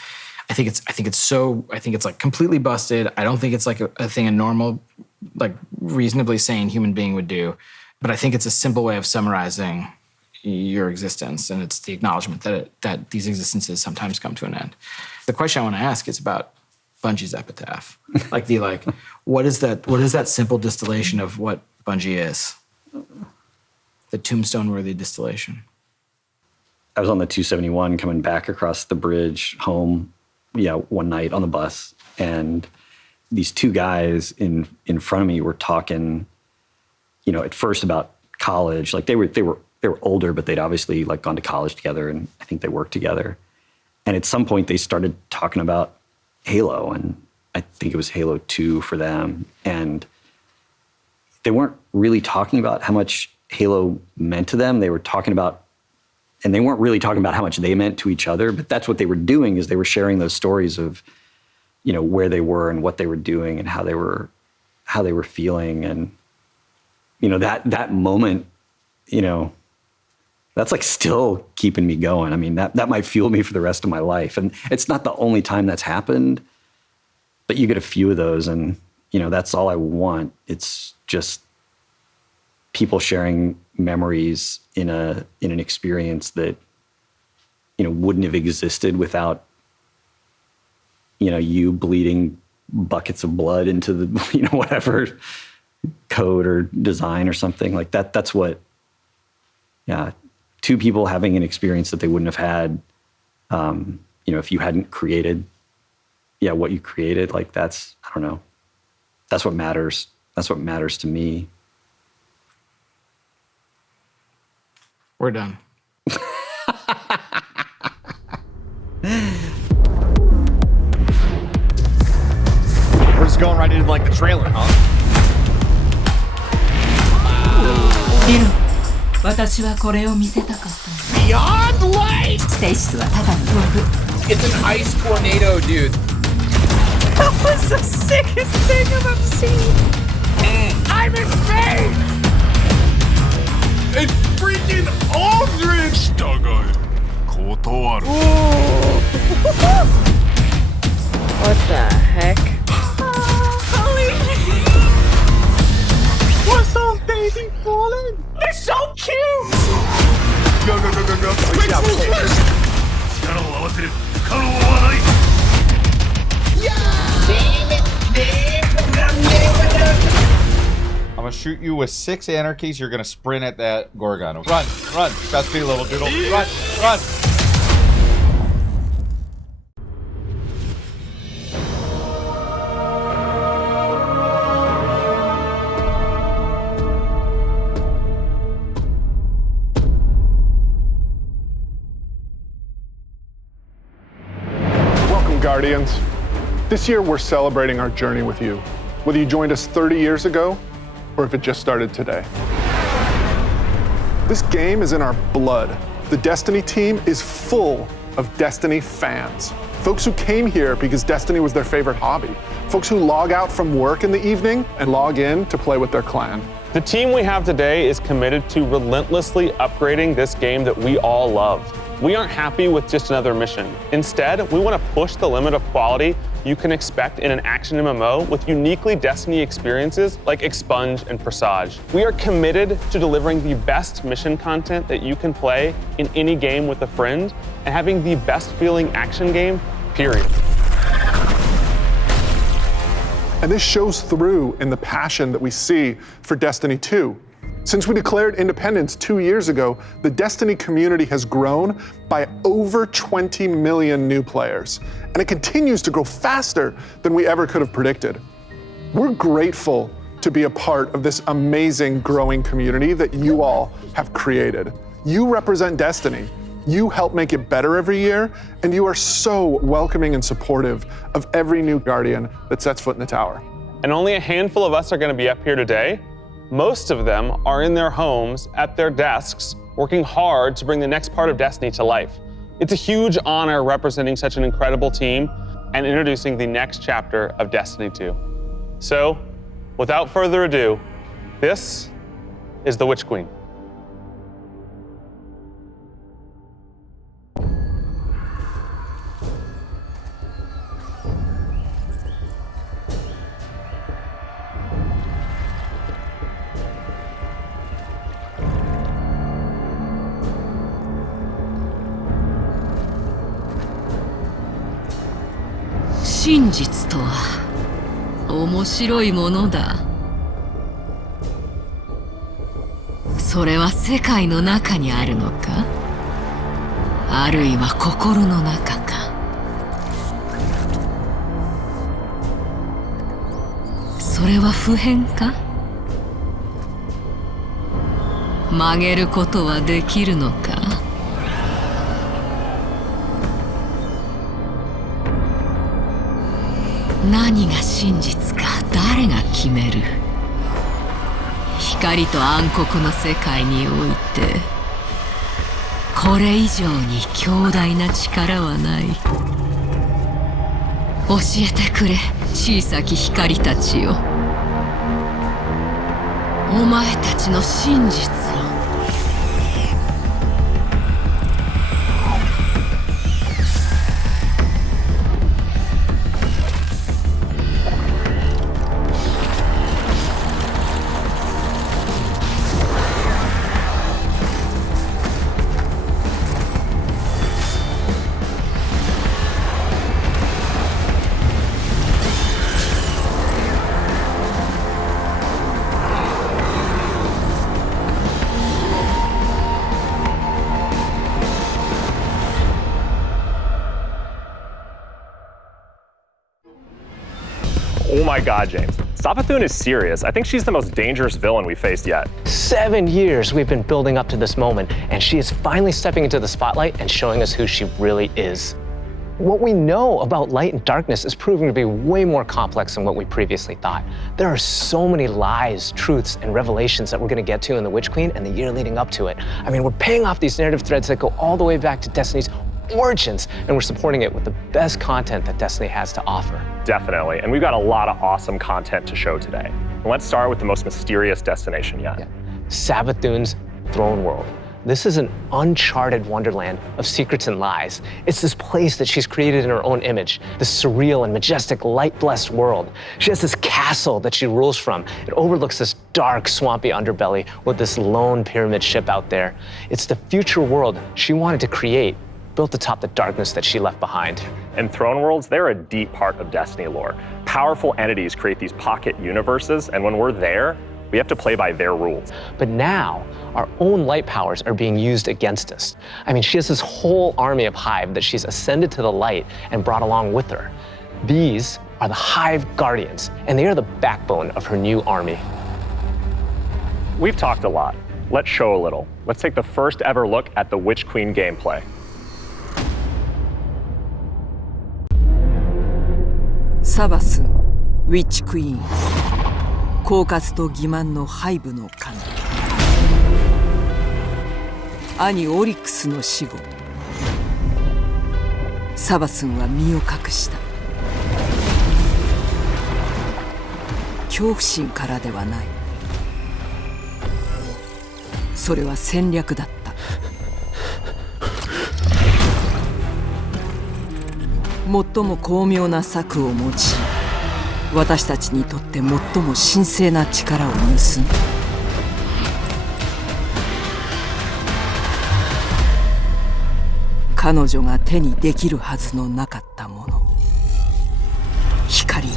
completely busted. I don't think it's like a thing a normal, like reasonably sane human being would do. But I think it's a simple way of summarizing your existence, and it's the acknowledgement that these existences sometimes come to an end. The question I want to ask is about Bungie's epitaph. What is that simple distillation of what Bungie is? The tombstone-worthy distillation. I was on the 271 coming back across the bridge home, one night on the bus, and these two guys in front of me were talking, at first about college. Like they were older, but they'd obviously like gone to college together, and I think they worked together. And at some point they started talking about Halo, and I think it was Halo 2 for them. And they weren't really talking about how much Halo meant to them. They were talking about, and they weren't really talking about how much they meant to each other, but that's what they were doing, is they were sharing those stories of, where they were and what they were doing and how they were feeling. And, that moment, that's like still keeping me going. I mean, that might fuel me for the rest of my life. And it's not the only time that's happened, but you get a few of those, and, that's all I want. It's just people sharing memories in an experience that, wouldn't have existed without, you bleeding buckets of blood into the, whatever code or design or something like that. That's what, two people having an experience that they wouldn't have had, if you hadn't created, what you created. Like that's, I don't know. That's what matters. That's what matters to me. We're done. We're just going right into like the trailer, huh? 私はこれを見せたかった。 Beyond light! ステイシスはただの道具。 It's an ice tornado, dude. That was the sickest thing I've ever seen. I'm insane! It's freaking Aldrich! だが断る。 What the heck? What's those baby falling? They're so cute! Go, go, go, go, go. Switch, switch, switch! 力を合わせる不可能はない。 I'm gonna shoot you with 6 anarchies. You're gonna sprint at that Gorgon. Run, run. Godspeed, little doodle. Run, run. Welcome, Guardians. This year, we're celebrating our journey with you, whether you joined us 30 years ago or if it just started today. This game is in our blood. The Destiny team is full of Destiny fans. Folks who came here because Destiny was their favorite hobby. Folks who log out from work in the evening and log in to play with their clan. The team we have today is committed to relentlessly upgrading this game that we all love. We aren't happy with just another mission. Instead, we want to push the limit of quality you can expect in an action MMO with uniquely Destiny experiences like Expunge and Presage. We are committed to delivering the best mission content that you can play in any game with a friend and having the best feeling action game, period. And this shows through in the passion that we see for Destiny 2. Since we declared independence 2 years ago, the Destiny community has grown by over 20 million new players, and it continues to grow faster than we ever could have predicted. We're grateful to be a part of this amazing growing community that you all have created. You represent Destiny. You help make it better every year, and you are so welcoming and supportive of every new Guardian that sets foot in the tower. And only a handful of us are going to be up here today. Most of them are in their homes, at their desks, working hard to bring the next part of Destiny to life. It's a huge honor representing such an incredible team and introducing the next chapter of Destiny 2. So, without further ado, this is the Witch Queen. "真実とは面白いものだ。それは世界の中にあるのか、あるいは心の中か。それは普遍か。曲げることはできるのか。何が真実か誰が決める。光と暗黒の世界においてこれ以上に強大な力はない。教えてくれ小さき光たちよ、お前たちの真実を。Oh my god, James. Savathun is serious. I think she's the most dangerous villain we've faced yet. 7 years we've been building up to this moment, and she is finally stepping into the spotlight and showing us who she really is. What we know about light and darkness is proving to be way more complex than what we previously thought. There are so many lies, truths, and revelations that we're going to get to in The Witch Queen and the year leading up to it. I mean, we're paying off these narrative threads that go all the way back to Destiny's origins, and we're supporting it with the best content that Destiny has to offer. Definitely, and we've got a lot of awesome content to show today. And let's start with the most mysterious destination yet. Savathun's throne world. This is an uncharted wonderland of secrets and lies. It's this place that she's created in her own image, this surreal and majestic light-blessed world. She has this castle that she rules from. It overlooks this dark, swampy underbelly with this lone pyramid ship out there. It's the future world she wanted to create, built atop the darkness that she left behind. And throne worlds, they're a deep part of Destiny lore. Powerful entities create these pocket universes, and when we're there, we have to play by their rules. But now, our own light powers are being used against us. I mean, she has this whole army of Hive that she's ascended to the light and brought along with her. These are the Hive Guardians, and they are the backbone of her new army. We've talked a lot. Let's show a little. Let's take the first ever look at the Witch Queen gameplay. サバスン、ウィッチクイーン、狡猾と欺瞞のハイブの神、兄オリックスの死後、サバスンは身を隠した。恐怖心からではない。それは戦略だった。最も巧妙な策を用い、私たちにとって最も神聖な力を盗んだ。彼女が手にできるはずのなかったもの、光。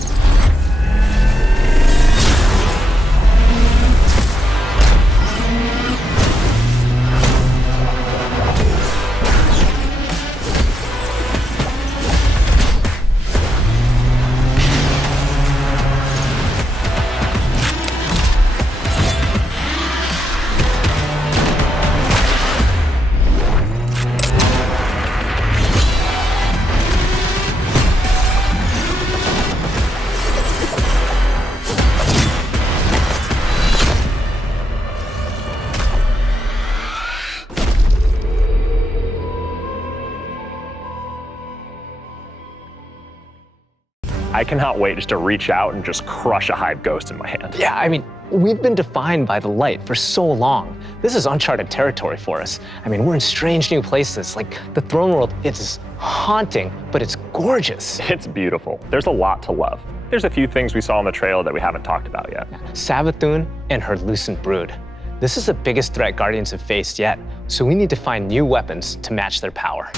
I cannot wait just to reach out and just crush a Hive Ghost in my hand. Yeah, I mean, we've been defined by the light for so long. This is uncharted territory for us. I mean, we're in strange new places. Like the throne world, it's haunting, but it's gorgeous. It's beautiful. There's a lot to love. There's a few things we saw in the trailer that we haven't talked about yet. Savathun and her Lucent Brood. This is the biggest threat Guardians have faced yet, so we need to find new weapons to match their power.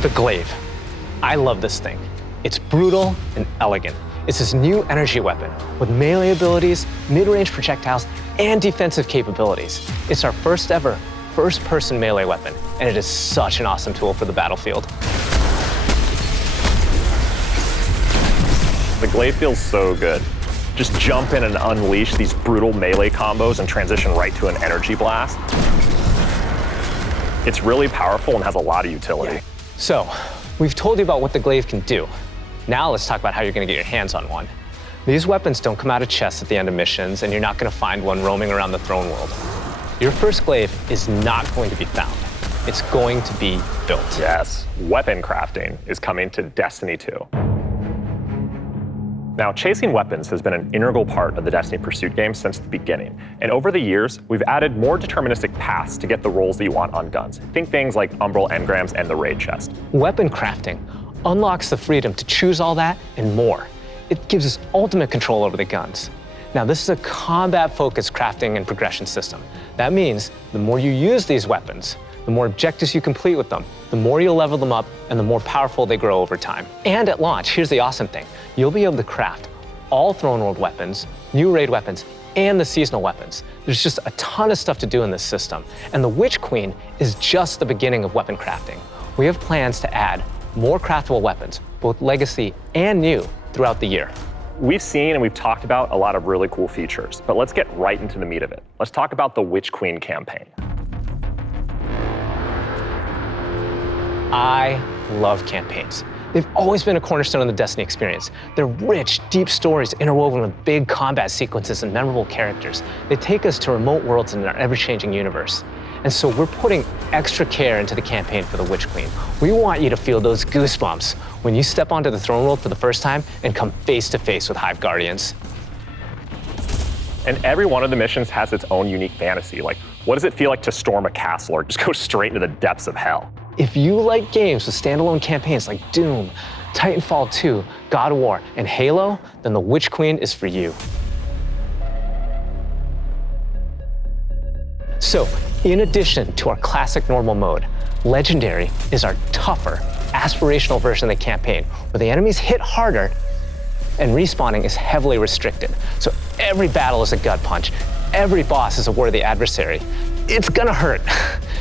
The Glaive. I love this thing. It's brutal and elegant. It's this new energy weapon with melee abilities, mid-range projectiles, and defensive capabilities. It's our first ever first-person melee weapon, and it is such an awesome tool for the battlefield. The Glaive feels so good. Just jump in and unleash these brutal melee combos and transition right to an energy blast. It's really powerful and has a lot of utility. So, we've told you about what the Glaive can do. Now let's talk about how you're gonna get your hands on one. These weapons don't come out of chests at the end of missions, and you're not gonna find one roaming around the throne world. Your first Glaive is not going to be found. It's going to be built. Yes, weapon crafting is coming to Destiny 2. Now, chasing weapons has been an integral part of the Destiny Pursuit game since the beginning. And over the years, we've added more deterministic paths to get the rolls that you want on guns. Think things like Umbral Engrams and the Raid Chest. Weapon crafting unlocks the freedom to choose all that and more. It gives us ultimate control over the guns. Now, this is a combat-focused crafting and progression system. That means the more you use these weapons, the more objectives you complete with them, the more you'll level them up, and the more powerful they grow over time. And at launch, here's the awesome thing. You'll be able to craft all Throne World weapons, new raid weapons, and the seasonal weapons. There's just a ton of stuff to do in this system. And the Witch Queen is just the beginning of weapon crafting. We have plans to add more craftable weapons, both legacy and new, throughout the year. We've seen and we've talked about a lot of really cool features, but let's get right into the meat of it. Let's talk about the Witch Queen campaign. I love campaigns. They've always been a cornerstone of the Destiny experience. They're rich, deep stories interwoven with big combat sequences and memorable characters. They take us to remote worlds in our ever-changing universe. And so we're putting extra care into the campaign for the Witch Queen. We want you to feel those goosebumps when you step onto the throne world for the first time and come face to face with Hive Guardians. And every one of the missions has its own unique fantasy. Like, what does it feel like to storm a castle or just go straight into the depths of hell? If you like games with standalone campaigns like Doom, Titanfall 2, God of War, and Halo, then the Witch Queen is for you. So, in addition to our classic normal mode, Legendary is our tougher, aspirational version of the campaign, where the enemies hit harder and respawning is heavily restricted. So every battle is a gut punch, every boss is a worthy adversary. It's gonna hurt.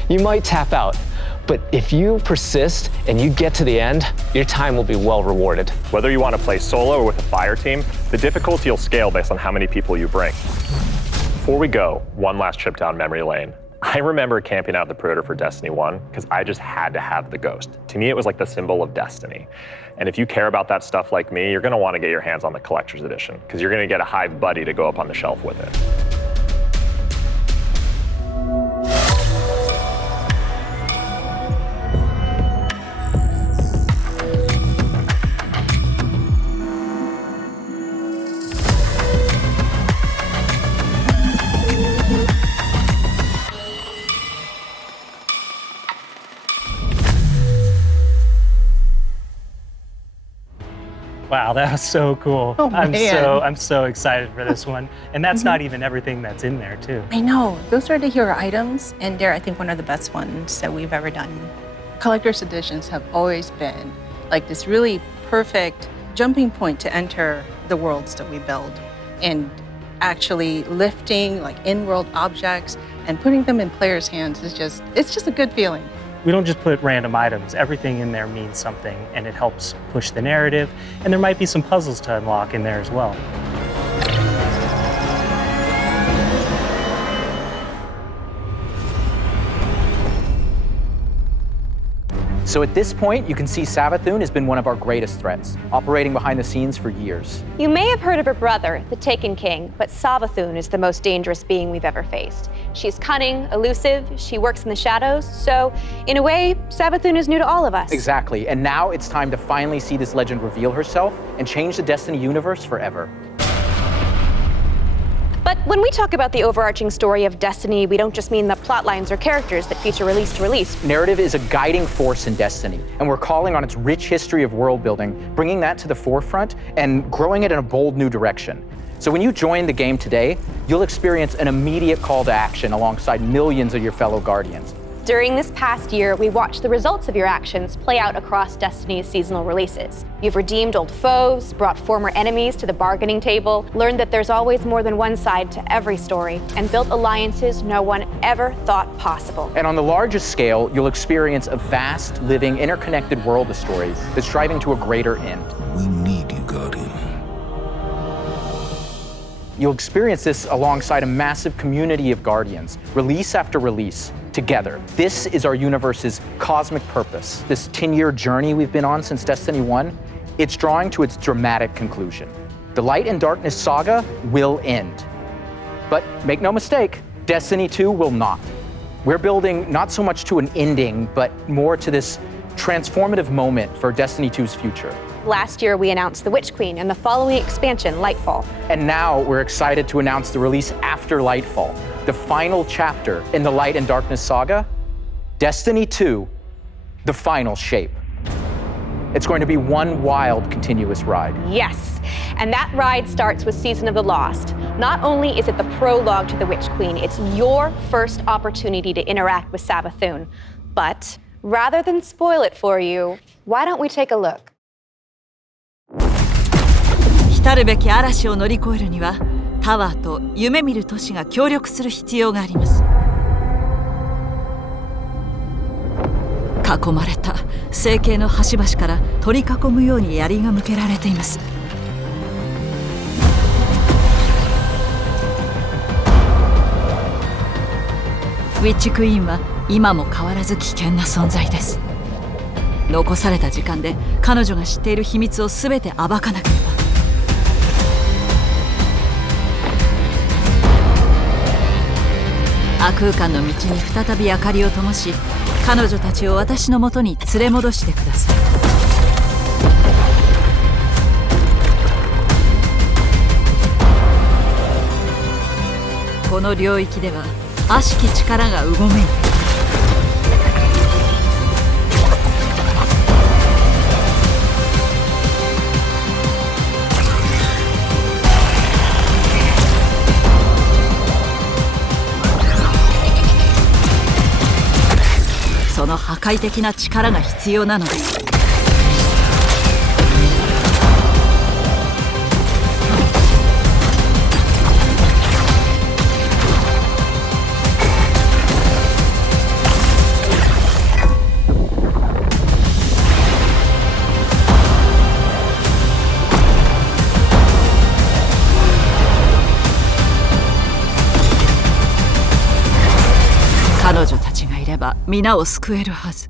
You might tap out, but if you persist and you get to the end, your time will be well rewarded. Whether you want to play solo or with a fire team, the difficulty will scale based on how many people you bring. Before we go, one last trip down memory lane. I remember camping out the Predator for Destiny 1 because I just had to have the Ghost. To me, it was like the symbol of Destiny. And if you care about that stuff like me, you're gonna want to get your hands on the Collector's Edition because you're gonna get a Hive buddy to go up on the shelf with it. Wow, that was so cool. Oh, I'm man. so excited for this one. And that's not even everything that's in there too. I know. Those are the hero items, and they're, I think, one of the best ones that we've ever done. Collector's editions have always been like this really perfect jumping point to enter the worlds that we build, and actually lifting like in-world objects and putting them in players' hands is just, it's just a good feeling. We don't just put random items. Everything in there means something, and it helps push the narrative. And there might be some puzzles to unlock in there as well. So at this point, you can see Savathun has been one of our greatest threats, operating behind the scenes for years. You may have heard of her brother, the Taken King, but Savathun is the most dangerous being we've ever faced. She's cunning, elusive, she works in the shadows, so in a way, Savathun is new to all of us. Exactly, and now it's time to finally see this legend reveal herself and change the Destiny universe forever. But when we talk about the overarching story of Destiny, we don't just mean the plot lines or characters that feature release to release. Narrative is a guiding force in Destiny, and we're calling on its rich history of world building, bringing that to the forefront and growing it in a bold new direction. So when you join the game today, you'll experience an immediate call to action alongside millions of your fellow Guardians. During this past year, we watched the results of your actions play out across Destiny's seasonal releases. You've redeemed old foes, brought former enemies to the bargaining table, learned that there's always more than one side to every story, and built alliances no one ever thought possible. And on the largest scale, you'll experience a vast, living, interconnected world of stories that's striving to a greater end. We need you, Guardian. You'll experience this alongside a massive community of Guardians, release after release, together. This is our universe's cosmic purpose. This 10-year journey we've been on since Destiny 1, it's drawing to its dramatic conclusion. The Light and Darkness saga will end. But make no mistake, Destiny 2 will not. We're building not so much to an ending, but more to this transformative moment for Destiny 2's future. Last year, we announced the Witch Queen and the following expansion, Lightfall. And now we're excited to announce the release after Lightfall, the final chapter in the Light and Darkness saga, Destiny 2, the final shape. It's going to be one wild, continuous ride. Yes, and that ride starts with Season of the Lost. Not only is it the prologue to the Witch Queen, it's your first opportunity to interact with Savathun. But rather than spoil it for you, why don't we take a look? 来るべき嵐を乗り越えるにはタワーと夢見る都市が協力する必要があります。囲まれた星系の端々から取り囲むように槍が向けられています。ウィッチクイーンは今も変わらず危険な存在です。残された時間で彼女が知っている秘密を全て暴かなければ。亜空間の道に再び明かりを灯し、彼女たちを私のもとに連れ戻してください。この領域では悪しき力がうごめいている。その破壊的な力が必要なのです。彼女たちがいれば皆を救えるはず。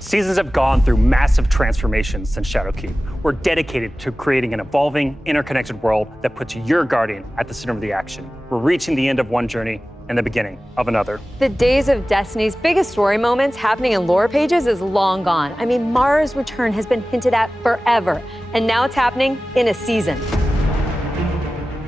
Seasons have gone through massive transformations since Shadowkeep. We're dedicated to creating an evolving, interconnected world that puts your Guardian at the center of the action. We're reaching the end of one journey and the beginning of another. The days of Destiny's biggest story moments happening in lore pages is long gone. I mean, Mara's return has been hinted at forever, and now it's happening in a season.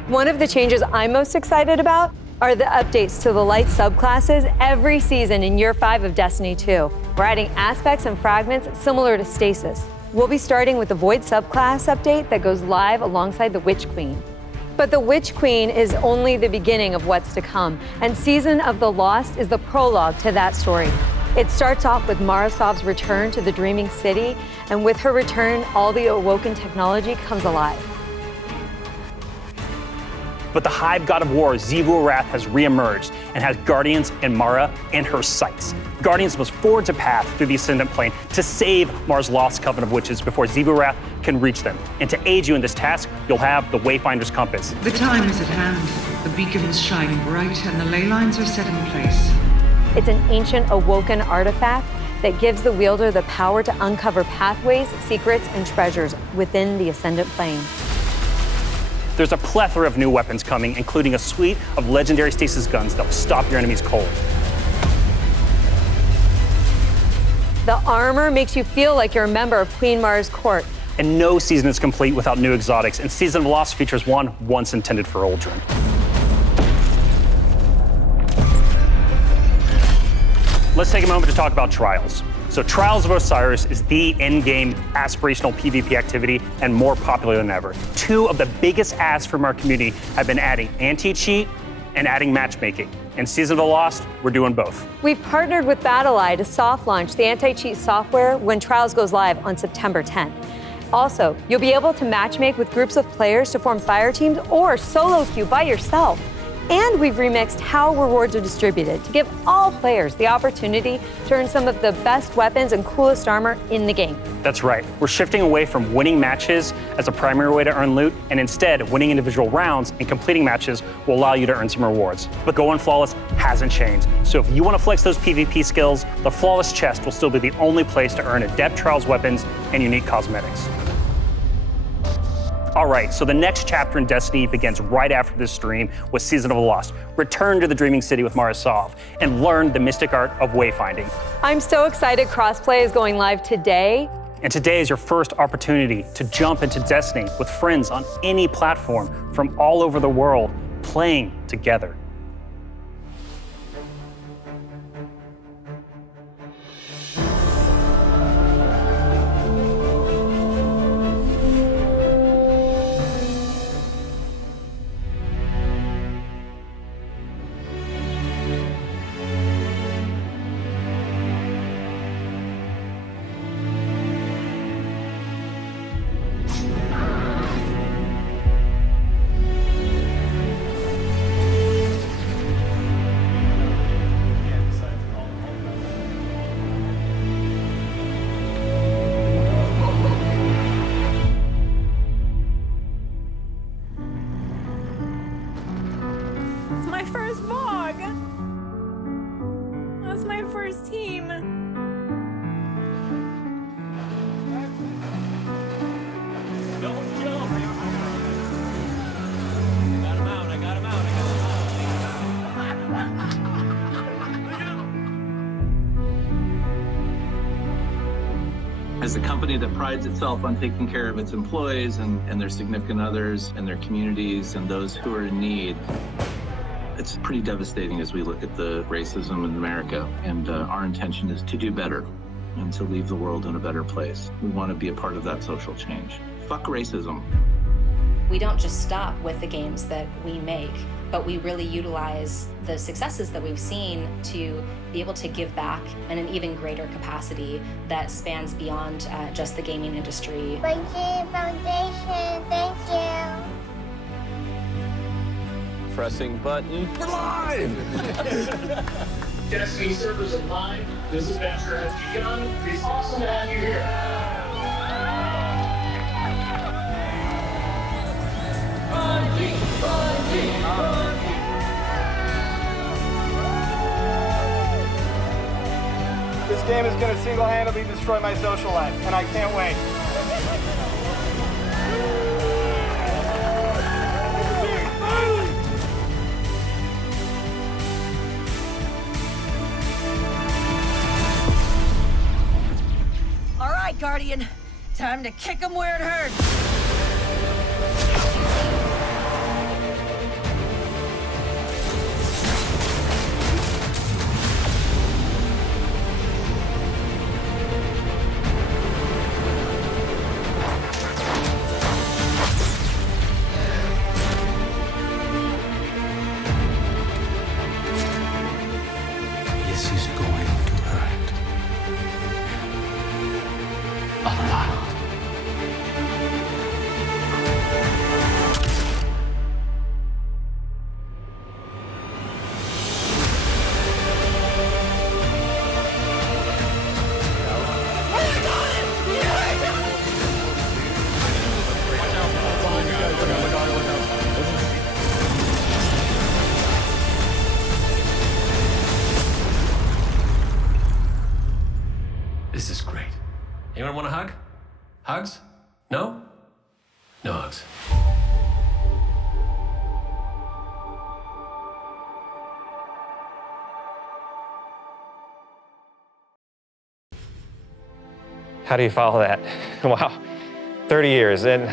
One of the changes I'm most excited about are the updates to the light subclasses every season in Year 5 of Destiny 2. We're adding aspects and fragments similar to Stasis. We'll be starting with the Void subclass update that goes live alongside the Witch Queen. But the Witch Queen is only the beginning of what's to come, and Season of the Lost is the prologue to that story. It starts off with Marasov's return to the Dreaming City, and with her return, all the awoken technology comes alive. But the Hive God of War, Xivu Arath, has reemerged and has Guardians and Mara in her sights. Guardians must forge a path through the Ascendant Plane to save Mara's lost coven of witches before Xivu Arath can reach them. And to aid you in this task, you'll have the Wayfinder's compass. The time is at hand. The beacon is shining bright and the ley lines are set in place. It's an ancient awoken artifact that gives the wielder the power to uncover pathways, secrets, and treasures within the Ascendant Plane. There's a plethora of new weapons coming, including a suite of legendary stasis guns that will stop your enemies cold. The armor makes you feel like you're a member of Queen Mara's court. And no season is complete without new exotics, and Season of Lost features one once intended for Uldren. Let's take a moment to talk about Trials. So Trials of Osiris is the endgame aspirational PvP activity and more popular than ever. Two of the biggest asks from our community have been adding anti-cheat and adding matchmaking. In Season of the Lost, we're doing both. We've partnered with BattleEye to soft launch the anti-cheat software when Trials goes live on September 10th. Also, you'll be able to matchmake with groups of players to form fire teams or solo queue by yourself. And we've remixed how rewards are distributed to give all players the opportunity to earn some of the best weapons and coolest armor in the game. That's right. We're shifting away from winning matches as a primary way to earn loot, and instead, winning individual rounds and completing matches will allow you to earn some rewards. But Going Flawless hasn't changed. So if you want to flex those PvP skills, the Flawless Chest will still be the only place to earn Adept Trials weapons and unique cosmetics. All right, so the next chapter in Destiny begins right after this stream with Season of the Lost. Return to the Dreaming City with Mara Sov and learn the mystic art of wayfinding. I'm so excited crossplay is going live today. And today is your first opportunity to jump into Destiny with friends on any platform from all over the world, playing together. As a company that prides itself on taking care of its employees and their significant others and their communities and those who are in need, it's pretty devastating as we look at the racism in America. And our intention is to do better and to leave the world in a better place. We want to be a part of that social change. Fuck racism. We don't just stop with the games that we make, but we really utilize the successes that we've seen to be able to give back in an even greater capacity that spans beyond just the gaming industry. Bungie Foundation, thank you. Pressing button. We're live! Destiny servers are live. This adventure has begun. It's awesome to have you here. Bungie, Bungie, Bungie. This game is going to single-handedly destroy my social life, and I can't wait. All right, Guardian. Time to kick 'em where it hurts. This is going to hurt. A lot. Anyone want a hug? Hugs? No? No hugs. How do you follow that? Wow, 30 years. And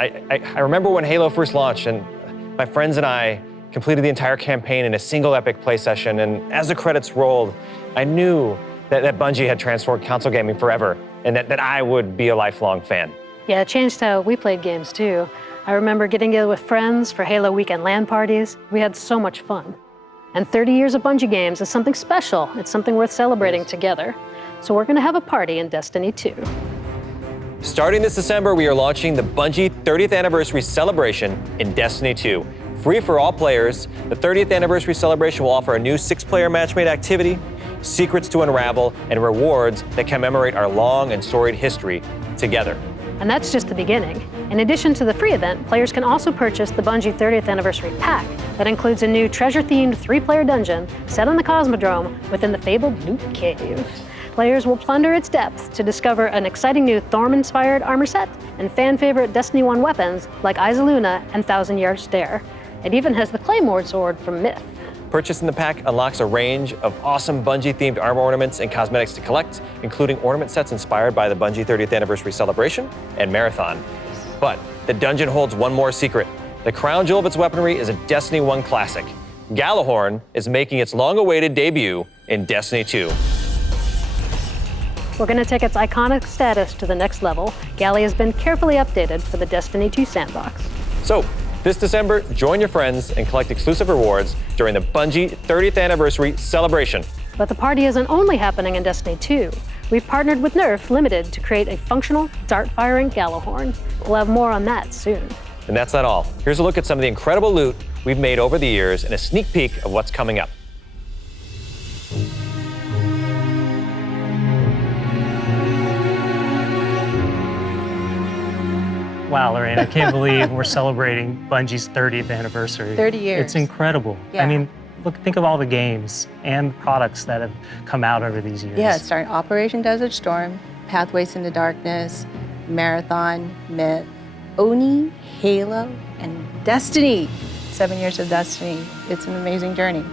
I remember when Halo first launched, and my friends and I completed the entire campaign in a single epic play session. And as the credits rolled, I knew that Bungie had transformed console gaming forever, and that I would be a lifelong fan. Yeah, it changed how we played games too. I remember getting together with friends for Halo weekend LAN parties. We had so much fun. And 30 years of Bungie games is something special. It's something worth celebrating together. So we're gonna have a party in Destiny 2. Starting this December, we are launching the Bungie 30th Anniversary Celebration in Destiny 2. Free for all players, the 30th Anniversary Celebration will offer a new 6-player matchmade activity, secrets to unravel, and rewards that commemorate our long and storied history together. And that's just the beginning. In addition to the free event, players can also purchase the Bungie 30th Anniversary Pack that includes a new treasure-themed 3-player dungeon set on the Cosmodrome within the fabled Loot Cave. Players will plunder its depths to discover an exciting new Thorm-inspired armor set and fan-favorite Destiny 1 weapons like Isaluna and Thousand Yard Stare. It even has the Claymore sword from Myth. Purchasing the pack unlocks a range of awesome Bungie-themed armor ornaments and cosmetics to collect, including ornament sets inspired by the Bungie 30th Anniversary Celebration and Marathon. But the dungeon holds one more secret. The crown jewel of its weaponry is a Destiny 1 classic. Gjallarhorn is making its long-awaited debut in Destiny 2. We're going to take its iconic status to the next level. Galley has been carefully updated for the Destiny 2 sandbox. So, this December, join your friends and collect exclusive rewards during the Bungie 30th Anniversary Celebration. But the party isn't only happening in Destiny 2. We've partnered with Nerf Limited to create a functional, dart-firing Gjallarhorn. We'll have more on that soon. And that's not all. Here's a look at some of the incredible loot we've made over the years and a sneak peek of what's coming up. Wow, Lorraine, I can't believe we're celebrating Bungie's 30th anniversary. 30 years. It's incredible. Yeah. I mean, look, think of all the games and products that have come out over these years. Yeah, starting Operation Desert Storm, Pathways into Darkness, Marathon, Myth, Oni, Halo, and Destiny. 7 years of Destiny. It's an amazing journey.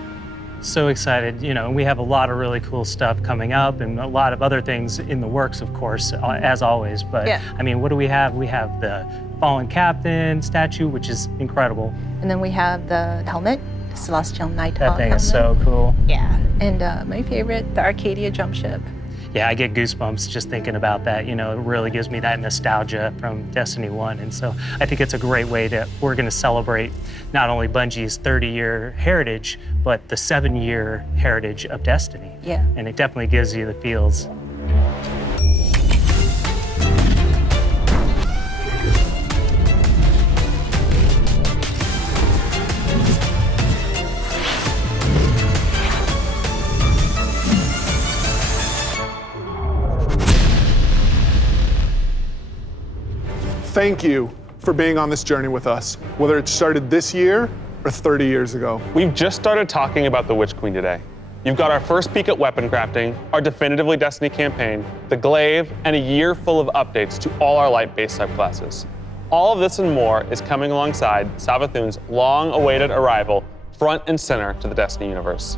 So excited. You know, we have a lot of really cool stuff coming up and a lot of other things in the works, of course, as always. But yeah. I mean, what do we have? We have the Fallen Captain statue, which is incredible. And then we have the helmet, the Celestial Nighthawk That thing helmet. is so cool. Yeah. And my favorite, the Arcadia jump ship. Yeah, I get goosebumps just thinking about that. You know, it really gives me that nostalgia from Destiny 1. And so I think it's a great way we're gonna celebrate not only Bungie's 30-year heritage, but the 7-year heritage of Destiny. Yeah. And it definitely gives you the feels. Thank you for being on this journey with us, whether it started this year or 30 years ago. We've just started talking about the Witch Queen today. You've got our first peek at weapon crafting, our definitively Destiny campaign, the Glaive, and a year full of updates to all our light-based subclasses. All of this and more is coming alongside Savathun's long-awaited arrival front and center to the Destiny universe.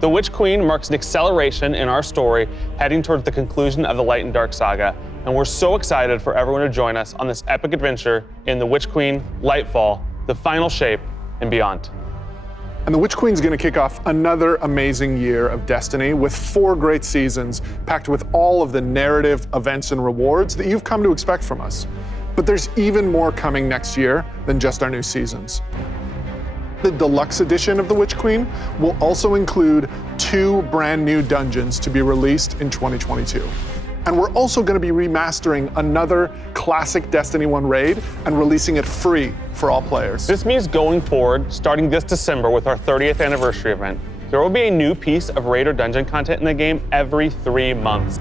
The Witch Queen marks an acceleration in our story heading towards the conclusion of the Light and Dark saga, and we're so excited for everyone to join us on this epic adventure in the Witch Queen, Lightfall, the final shape, and beyond. And the Witch Queen's gonna kick off another amazing year of Destiny with 4 great seasons packed with all of the narrative, events, and rewards that you've come to expect from us. But there's even more coming next year than just our new seasons. The deluxe edition of the Witch Queen will also include 2 brand new dungeons to be released in 2022. And we're also going to be remastering another classic Destiny 1 raid and releasing it free for all players. This means going forward, starting this December with our 30th anniversary event, there will be a new piece of raid or dungeon content in the game every 3 months.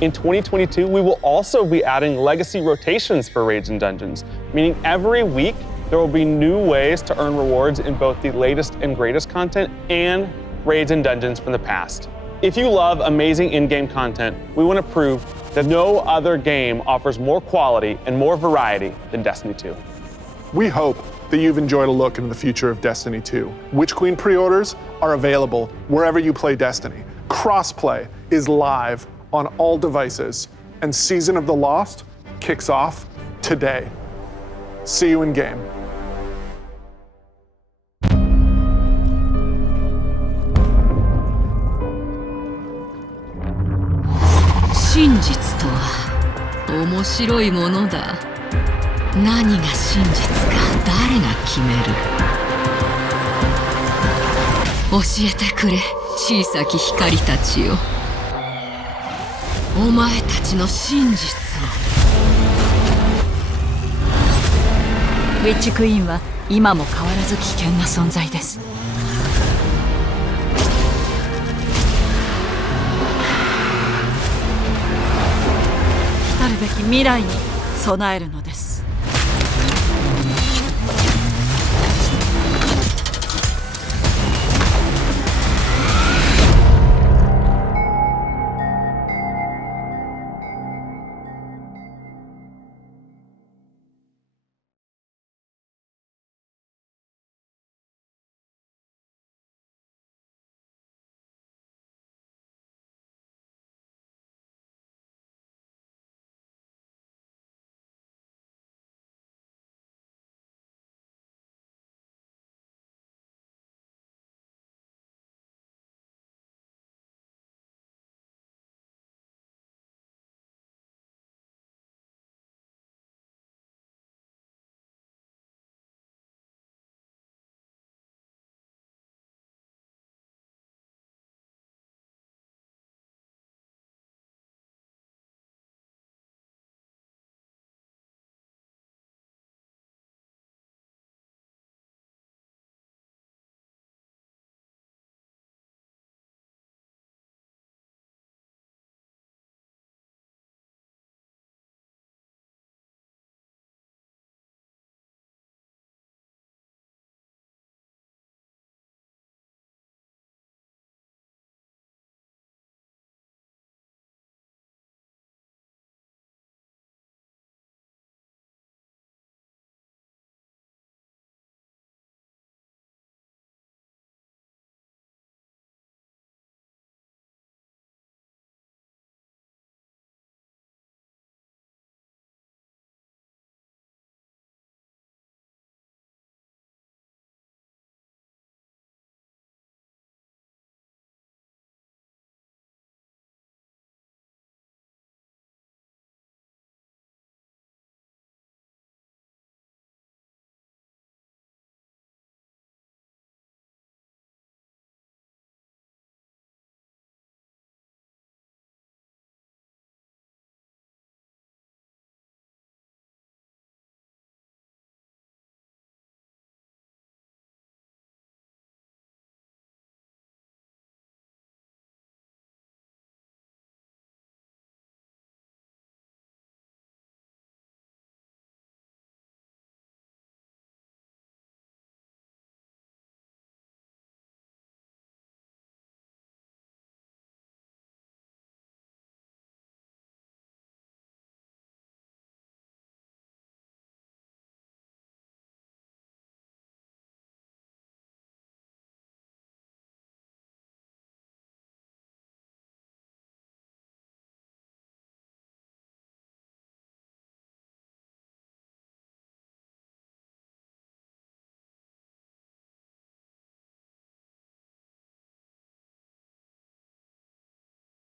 In 2022, we will also be adding legacy rotations for raids and dungeons, meaning every week there will be new ways to earn rewards in both the latest and greatest content and raids and dungeons from the past. If you love amazing in-game content, we want to prove that no other game offers more quality and more variety than Destiny 2. We hope that you've enjoyed a look into the future of Destiny 2. Witch Queen pre-orders are available wherever you play Destiny. Crossplay is live on all devices, and Season of the Lost kicks off today. See you in game. 真実とは面白いものだ。何が真実か誰が決める。教えてくれ、小さき光たちよ。お前たちの真実を。ウィッチクイーンは今も変わらず危険な存在です。来るべき未来に備えるのです。